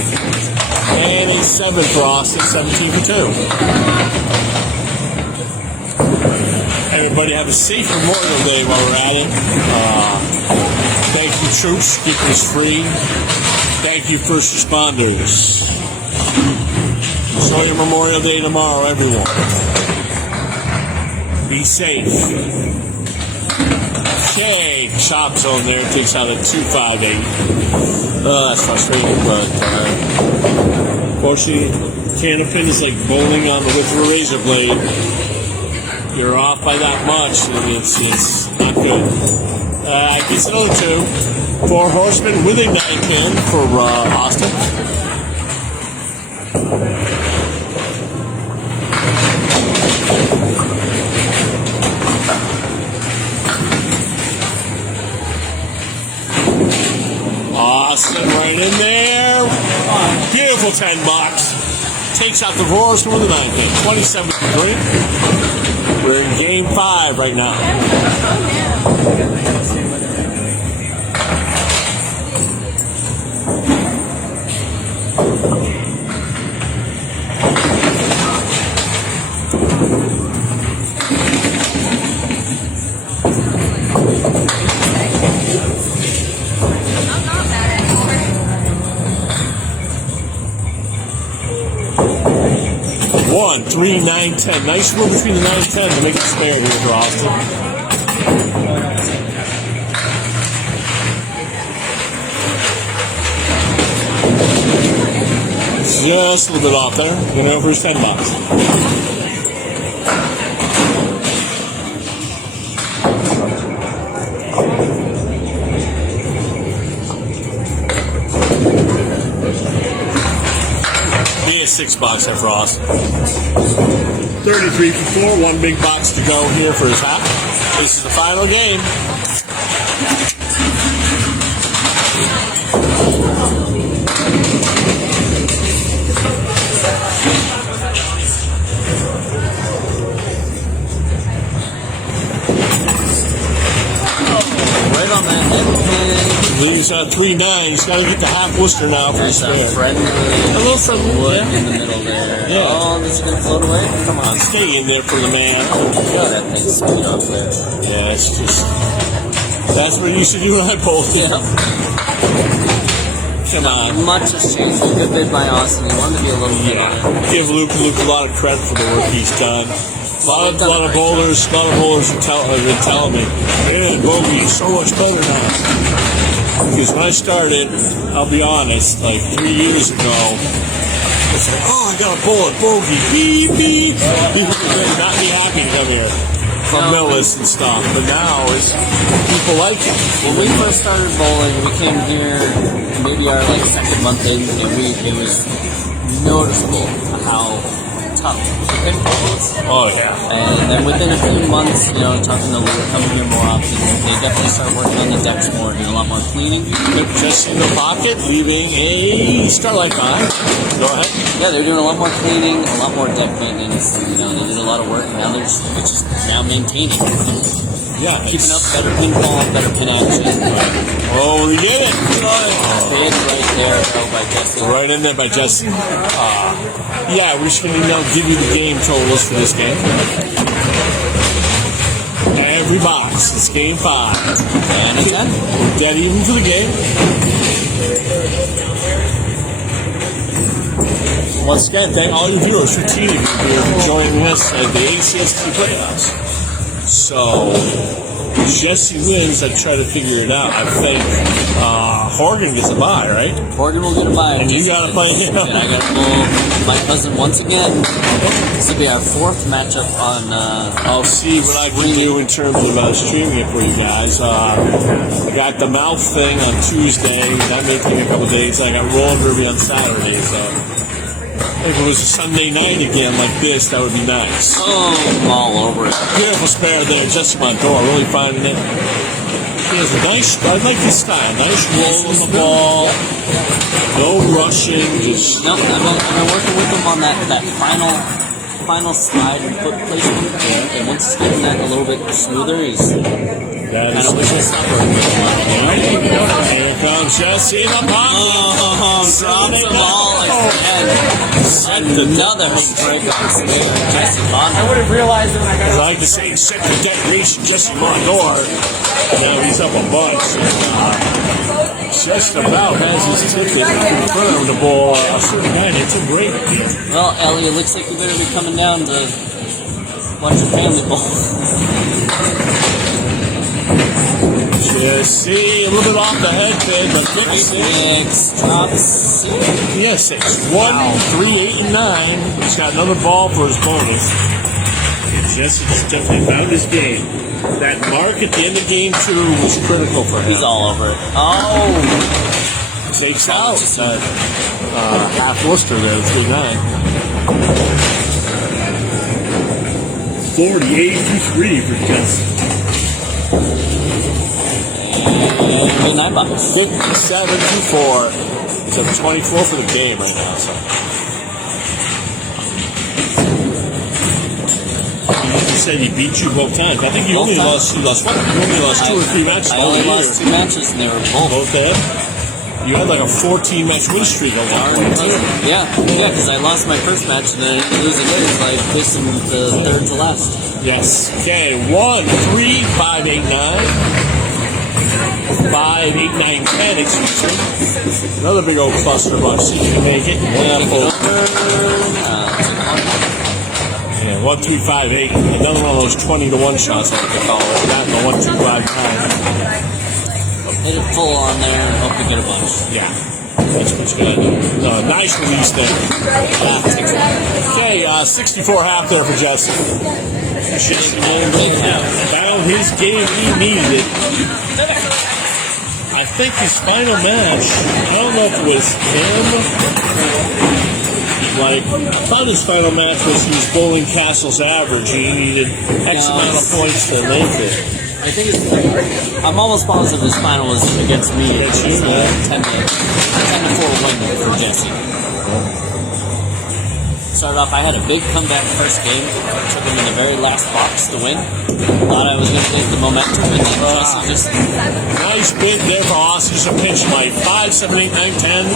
And a 7 for Austin, 17 for 2. Everybody have a safe Memorial Day while we're at it. Thank you, troops, keeping us free. Thank you, first responders. Enjoy your Memorial Day tomorrow, everyone. Be safe. Okay, chop zone there. Takes out a 258. That's frustrating, but unfortunately, Candlepin is like bowling on with a razor blade. You're off by that much, and it's not good. Gets another 2. 4 horsemen with a 9-pin for Austin. Austin right in there. Beautiful 10 bucks. Takes out the horseman with a 9-pin. 27 for 3. We're in game 5 right now. 3, 9, 10. Nice move between the 9 and 10 to make it spare here for Austin. Just a little bit off there. Going over his $10. Be a $6 there for Austin. 33 for 4. One big box to go here for his half. This is the final game. Right on that head pin. Leaves 3-9. He's got to get the half Worcester now for his There's spare. a friendly A little friendly, wood yeah. in the middle there. Yeah. Oh, this is going to float away? Come on. Stay in there for the man. God, that thing's speed off there. Yeah, it's just... That's what you should do when I both. Yeah. Come on. Much has changed. A good bit by Austin. He wanted to be a little bit on it. Give Luke a lot of credit for the work he's done. A lot of bowlers have been telling me, man, Bogey is so much better now. Because when I started, I'll be honest, like 3 years ago, it's like, oh, I got a bowl at Bogey, beep, beep. People would not be happy to come here from Millis and stuff. But now, people like it. When we first started bowling, we came here maybe our second month in, and it was noticeable how tough the pinball was. Oh, yeah. And then within a few months, talking to Luke, coming here more often, they definitely started working on the decks more, doing a lot more cleaning. Just in the pocket, leaving a starlight behind. Go ahead. Yeah, they're doing a lot more cleaning, a lot more deck maintenance. They did a lot of work. Now they're just now maintaining. Yeah. Keeping up better pinball, better pin action. Oh, we did it. Big right there, though, by Jesse. Right in there by Jesse. Yeah, we're just going to now give you the game totals for this game. Every box. It's game 5. And a 10. Dead even for the game. Once again, thank all your viewers for tuning in for joining us at the ACST playoffs. So, Jesse wins. I try to figure it out. I think Horgan gets a bye, right? Horgan will get a bye. And you got to play him. And I got to pull my cousin once again. This will be our 4th matchup on. I'll see what I can do in terms of streaming it for you guys. I got the mouth thing on Tuesday. That may take a couple days. I got roller derby on Saturday, so if it was a Sunday night again like this, that would be nice. Oh, I'm all over it. Beautiful spare there, Jesse Mondor, really finding it. He has a nice, I like his style, nice roll on the ball, no rushing, just... No, I've been working with him on that final slide and foot placement, and once he's getting that a little bit smoother, he's kind of wish I stopped working with him. Here comes Jesse in the pocket. Drops the ball again. And another break on spare. Jesse Mondor. I would have realized it when I got As I like to say, set the decoration, Jesse Mondor. Now he's up a bunch. Just about has his ticket in front of him to bowl a certain guy. It's a break. Well, Ellie, it looks like you better be coming down to watch your family bowl. Jesse, a little bit off the head pin, but gets it. 6 drops. Yeah, 6. 1, 3, 8, and 9. He's got another ball for his bonus. And Jesse just definitely found his game. That mark at the end of game 2 was critical for him. He's all over it. Oh! Takes out that half Worcester there, 3-9. 48-3 for Jesse. And 9 bucks. 57-4. He's up 24 for the game right now. So. He said he beat you both times. I think you only lost 2 or 3 matches. I only lost 2 matches, and they were both dead. You had like a 14-match win streak at one point, too. Yeah, because I lost my first match, and then I didn't lose again, so I placed in the 3rd to last. Yes. Okay, 1, 3, 5, 8, 9. 5, 8, 9, 10, excuse me. Another big old cluster bunch. See if you can make it. Yeah, Yeah, 1, 3, 5, 8. Another one of those 20-to-1 shots, like they call it. That and the 1, 2, 5, 9. Hit it full on there and hope you get a bunch. Yeah, that's what you gotta do. No, nice release there. Okay, 64 half there for Jesse. Found his game he needed. I think his final match, I don't know if it was him. Like, I thought his final match was he was bowling Castle's average. He needed X amount of points to make it. I think it's. I'm almost positive his final was against me. Against you, It's, man. 10 to 4 win for Jesse. Started off, I had a big comeback first game. Took him in the very last box to win. Thought I was going to take the momentum, and then Jesse just. Nice bid there for Austin. Just a pinch like 5, 7, 8, 9, 10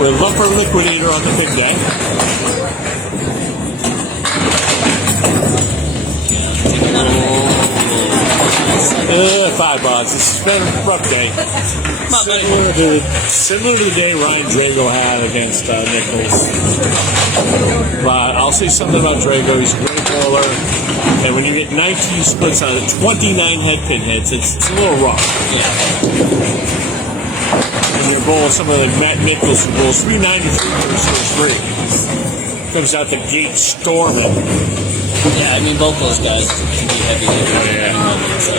with Lumper Liquidator on the big day. Taking that $5. This has been a rough day. Not many. Similar to the day Ryan Drago had against Nichols. But I'll say something about Drago. He's a great bowler. And when you get 19 splits on it, 29 head pin hits, it's a little rough. Yeah. When you're bowling someone like Matt Nichols, who bowls 393 versus 3. Comes out the gate storming. Yeah, I mean, both those guys can be heavy hitters at any moment. So.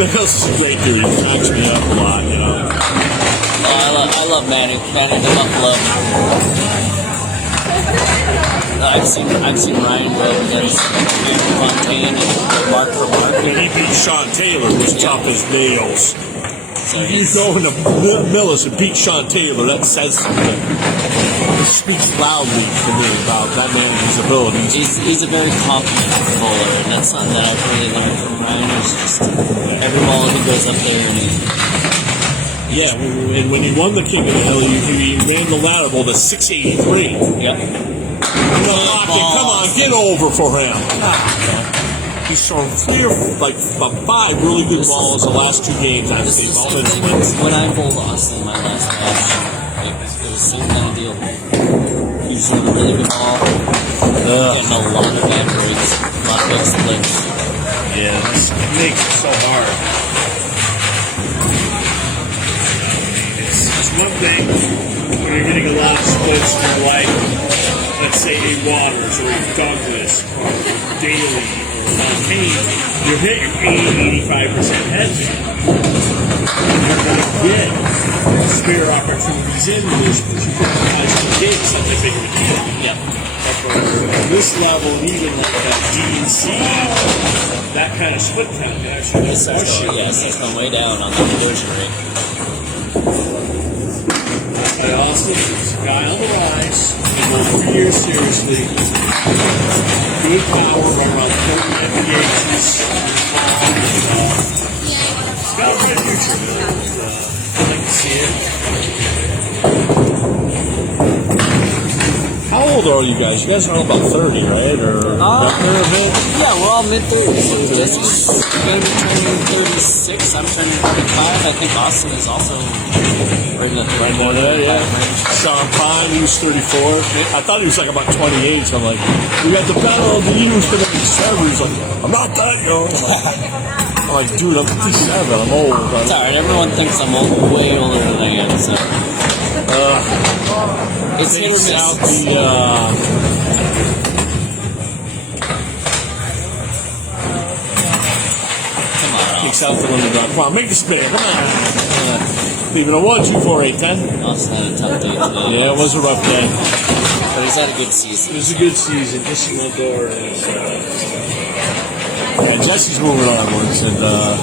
Nichols is a great dude. He cracks me up a lot, you know. I love Manny. Manny to love. I've seen Ryan go against Fontaine and mark for mark. And he beat Sean Taylor, who's tough as nails. So If you go into Millis and beat Sean Taylor, that says something. It speaks loudly to me about that man and his abilities. he's a very confident bowler, and that's something that I've really learned from Ryan. Is just every ball he goes up there and Yeah, and when he won the King of the Hill, he ran the ladder bowl to 683. yep. Come on, get over for him. He's thrown 5 really good balls the last 2 games. I This think is all the been same wins. thing when I bowled Austin my last match. It was the same kind of deal. He's doing a really good ball, getting a lot of bad breaks, a lot of big splits. Yeah, this makes it so hard. It's one thing when you're getting a lot of splits from, like, let's say a Waters or a Douglas or Daly or Fontaine. You hit your 80-85% head. You're going to get spare opportunities in this, but you put the guys in the gate, something bigger to do. Yep. On this level, even like that D and C, that kind of split count can actually It's come way down on the conversion rate. But Austin is a guy on the rise. He won 3 years seriously. Good power, right around 30 MPHs. He's got a bright future, man. I'd like to see it. How old are you guys? You guys are all about 30, right? Or Yeah, we're all mid-30s. Jesse's going to be turning 36. I'm turning 35. I think Austin is also right in the 34, yeah. 35 range. Sean Pine, he was 34. I thought he was like about 28, so I'm like, we got the battle of the years for the 7. He's like, I'm not that young. I'm like, dude, I'm 57. I'm old. It's alright. Everyone thinks I'm way older than I am, so. It's hit or miss. Out the, Come on, takes out the limit drop. Come on, make the spin. Come on. Leaving a 1, 2, 4, 8, 10. Austin had a tough day today. Yeah, it was a rough day. But he's had a good It season. was a good season. Jesse Mondor is And Jesse's moving onwards, and the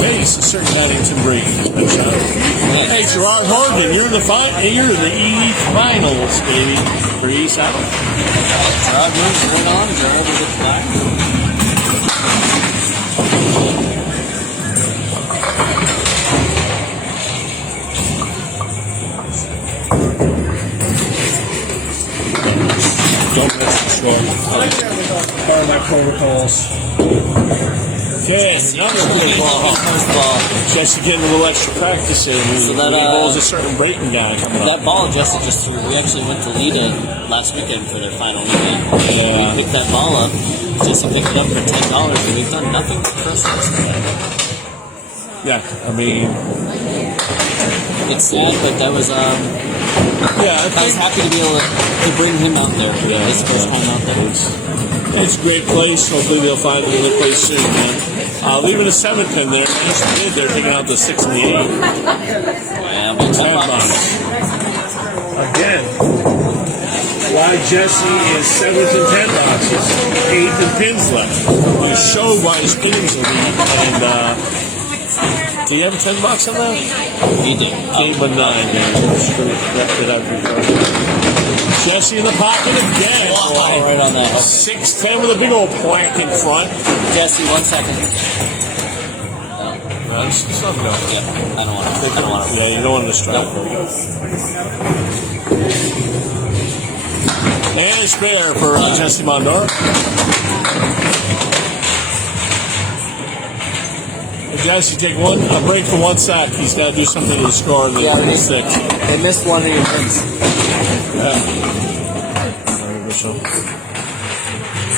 face is certain Huntington Brayton. Hey, Gerard Horgan, you're in the E finals, baby, for East South. Gerard moves right on. Gerard was at black. Don't miss the score. part of my protocols. Okay, another good ball. First ball. Jesse getting a little extra practice in. So that, he bowls a certain Brayton guy coming up. That ball Jesse just threw, we actually went to Lita last weekend for their final meeting. Yeah. We picked that ball up. Jesse picked it up for $10, and we've done nothing for us since then. Yeah, I mean, It's sad, but that was, yeah, I was happy to be able to bring him out there. Yeah. His first time out there. it's a great place. Hopefully they'll find another place soon, man. Leaving the 7th pin there. Nice bid. They're taking out the 6 and the 8. Yeah, but $10. Again, why Jesse is 7th and 10 boxes, 8th and pins left. It showed why his pinnings are weak. And, do you have a $10 on that? he did. 8 but 9, man. Jesse in the pocket again. Wow, right on that. 6-10 with a big old plank in front. Jesse, 1 second. It's not going. Yep, I don't want to. Yeah, you don't want to distract him. And it's fair for Jesse Mondor. Jesse, take a break for 1 sec. He's got to do something to the score in the 6. They missed one of your pins.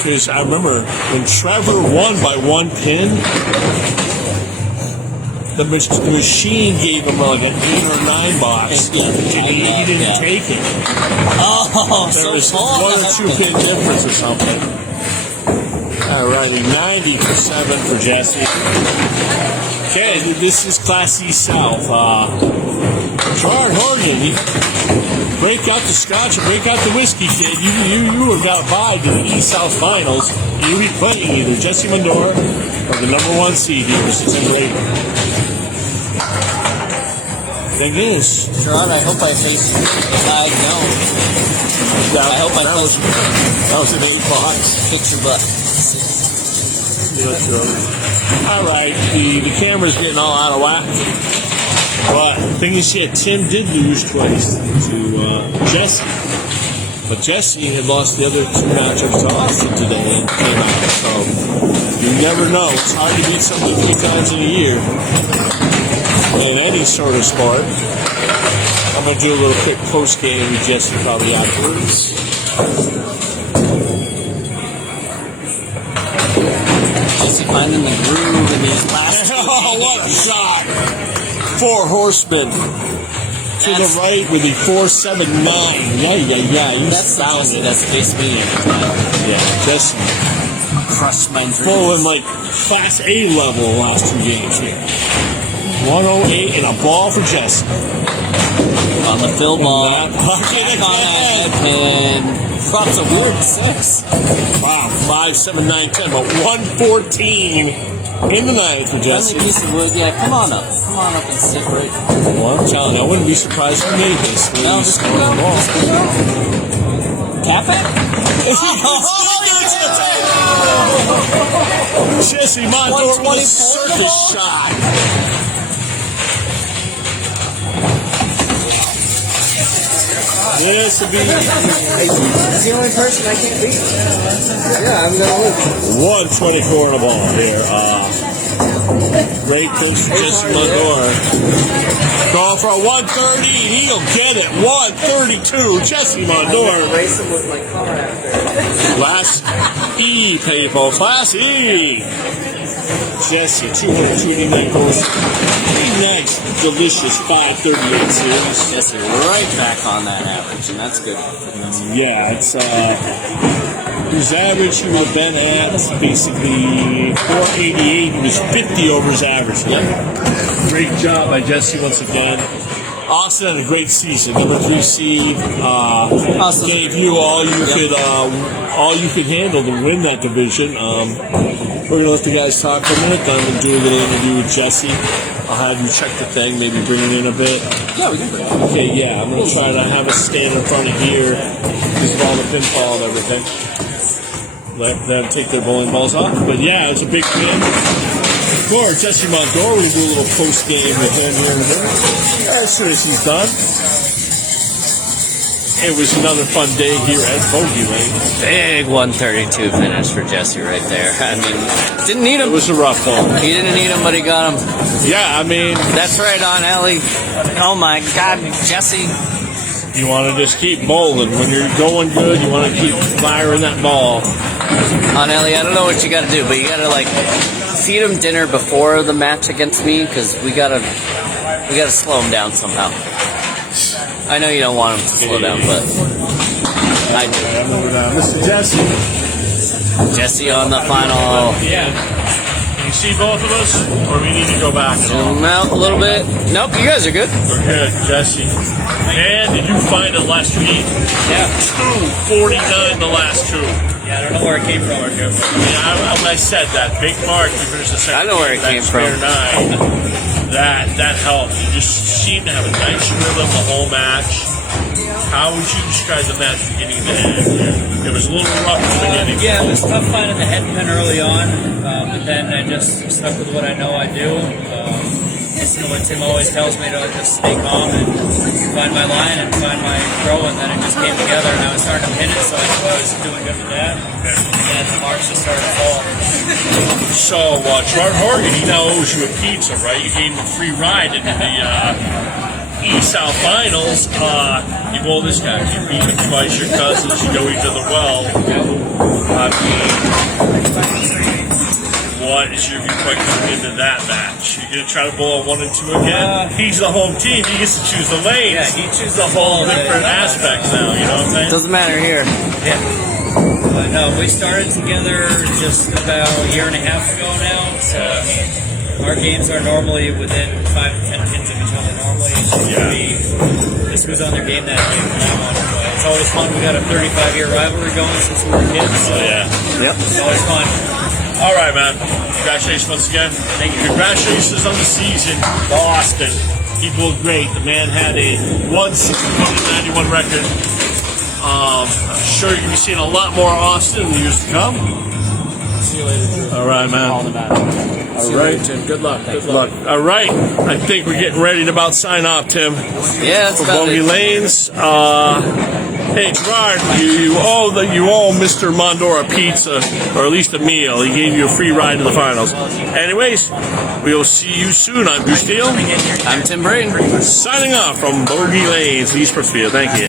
Because I remember when Trevor won by 1 pin, the machine gave him like an 8 or 9 box, and he didn't take it. Oh, There was 1 or 2 pin difference or something. Alrighty, 90 for 7 for Jesse. Okay, this is Class C South. Gerard Horgan, break out the scotch and break out the whiskey, kid. You have got a bye to the East South Finals. You'll be playing either Jesse Mondor or the number 1 seed here, versus Brayton. Thing is, Gerard, I hope I face no. I hope I face that was an 8 box. picture butt. All right, the camera's getting all out of whack. But the thing is, yeah, Tim did lose twice to Jesse. But Jesse had lost the other 2 matchups to Austin today and came out. So you never know. It's hard to beat somebody 3 times in a year in any sort of sport. I'm going to do a little quick post game with Jesse probably afterwards. Jesse finding the groove in these last 2 Oh, what a shot! 4 horsemen to the right with the 4-7-9. Yeah. You That's the found Jesse it. that's faced me every time. Yeah, Jesse. Crushed my dreams. Full in like Class A level the last 2 games here. 108 and a ball for Jesse. On the fill ball. That pocket Back on that again. head pin. Drops a weird 6. Wow, 5-7-9-10, but 114 in the 9th for Jesse. Friendly piece of wood. Yeah, come on up. Come on up and sit right. Well, I'm telling you, I wouldn't be surprised if he made this. No, just come on. Just come on. Tap it. Jesse Mondor with a circus shot. This would be He's the only person I can't beat. Yeah, I'm gonna lose. 124 in a ball here. Great pitch for Jesse Mondor. Going for a 130, and he'll get it. 132, Jesse Mondor. Race him with my car after. Class E, people. Class E. Jesse, 229 goals. Next, delicious 538 series. Jesse right back on that average, and that's good. Yeah, it's his average he would have been at basically 488. He was 50 over his average. Yep. Great job by Jesse once again. Austin had a great season. Number 3 seed gave you all you could handle to win that division. We're gonna let the guys talk for a minute. Then I'm gonna do a little interview with Jesse. I'll have you check the thing, maybe bring it in a bit. Yeah, we can bring it. Okay, yeah, I'm gonna try to have us stand in front of here because of all the pinfall and everything. Let them take their bowling balls off. But yeah, it's a big win for Jesse Mondor. We're gonna do a little post game with him here in a minute as soon as he's done. it was another fun day here at Bogey Lane. Big 132 finish for Jesse right there. I mean, didn't need It him. was a rough one. He didn't need him, but he got him. Yeah, I mean, That's right on Ellie. Oh my God, Jesse. you want to just keep bowling. When you're going good, you want to keep firing that ball. On Ellie, I don't know what you got to do, but you got to like feed him dinner before the match against me because we gotta slow him down somehow. I know you don't want him to slow down, but I do. Mr. Jesse. Jesse on the final. Yeah. Can you see both of us? Or we need to go back at all? Zoom out a little bit. Nope, you guys are good. We're good, Jesse. And did you find it last week? Yeah. 249 the last two. Yeah, I don't know where it came from. I said that. Big mark. You finished the second. I know where it game, came that from. spare 9. That helped. You just seemed to have a nice rhythm the whole match. How would you describe the match beginning to end? It was a little rough at the beginning. Yeah, it was tough finding the head pin early on, but then I just stuck with what I know I do. Listen to what Tim always tells me to just stay calm and find my line and find my throw, and then it just came together and I was starting to hit it, so I knew I was doing good with that. And the marks just started to fall. So, Gerard Horgan, he now owes you a pizza, right? You gave him a free ride into the East-South Finals. You bowl this guy. You beat him twice, your cousins. You know each other well. I mean, what is your viewpoint coming into that match? You going to try to bowl a 1 and 2 again? He's the home team. He gets to choose the lanes. Yeah, he chooses the whole different aspects now, you know what I'm saying? Doesn't matter here. Yeah. No, we started together just about a year and a half ago now, so our games are normally within 5 to 10 pins of each other normally. It's just gonna be just who's on their game that day from now on. But it's always fun. We got a 35-year rivalry going since we were kids, so Yep. it's always fun. All right, man. Congratulations once again. Thank you. Congratulations on the season, Austin. He bowled great. The man had a 161-91 record. I'm sure you're going to be seeing a lot more Austin in the years to come. See you later. All right, man. All the match. All right. Good luck. Good luck. All right. I think we're getting ready to about sign off, Tim. Yeah, that's For about Bogey it. Lanes. Hey, Gerard, you owe Mr. Mondor a pizza, or at least a meal. He gave you a free ride to the finals. Anyways, we will see you soon. I'm Steele. I'm Tim Brayton. Signing off from Bogey Lanes, East Brookfield. Thank you.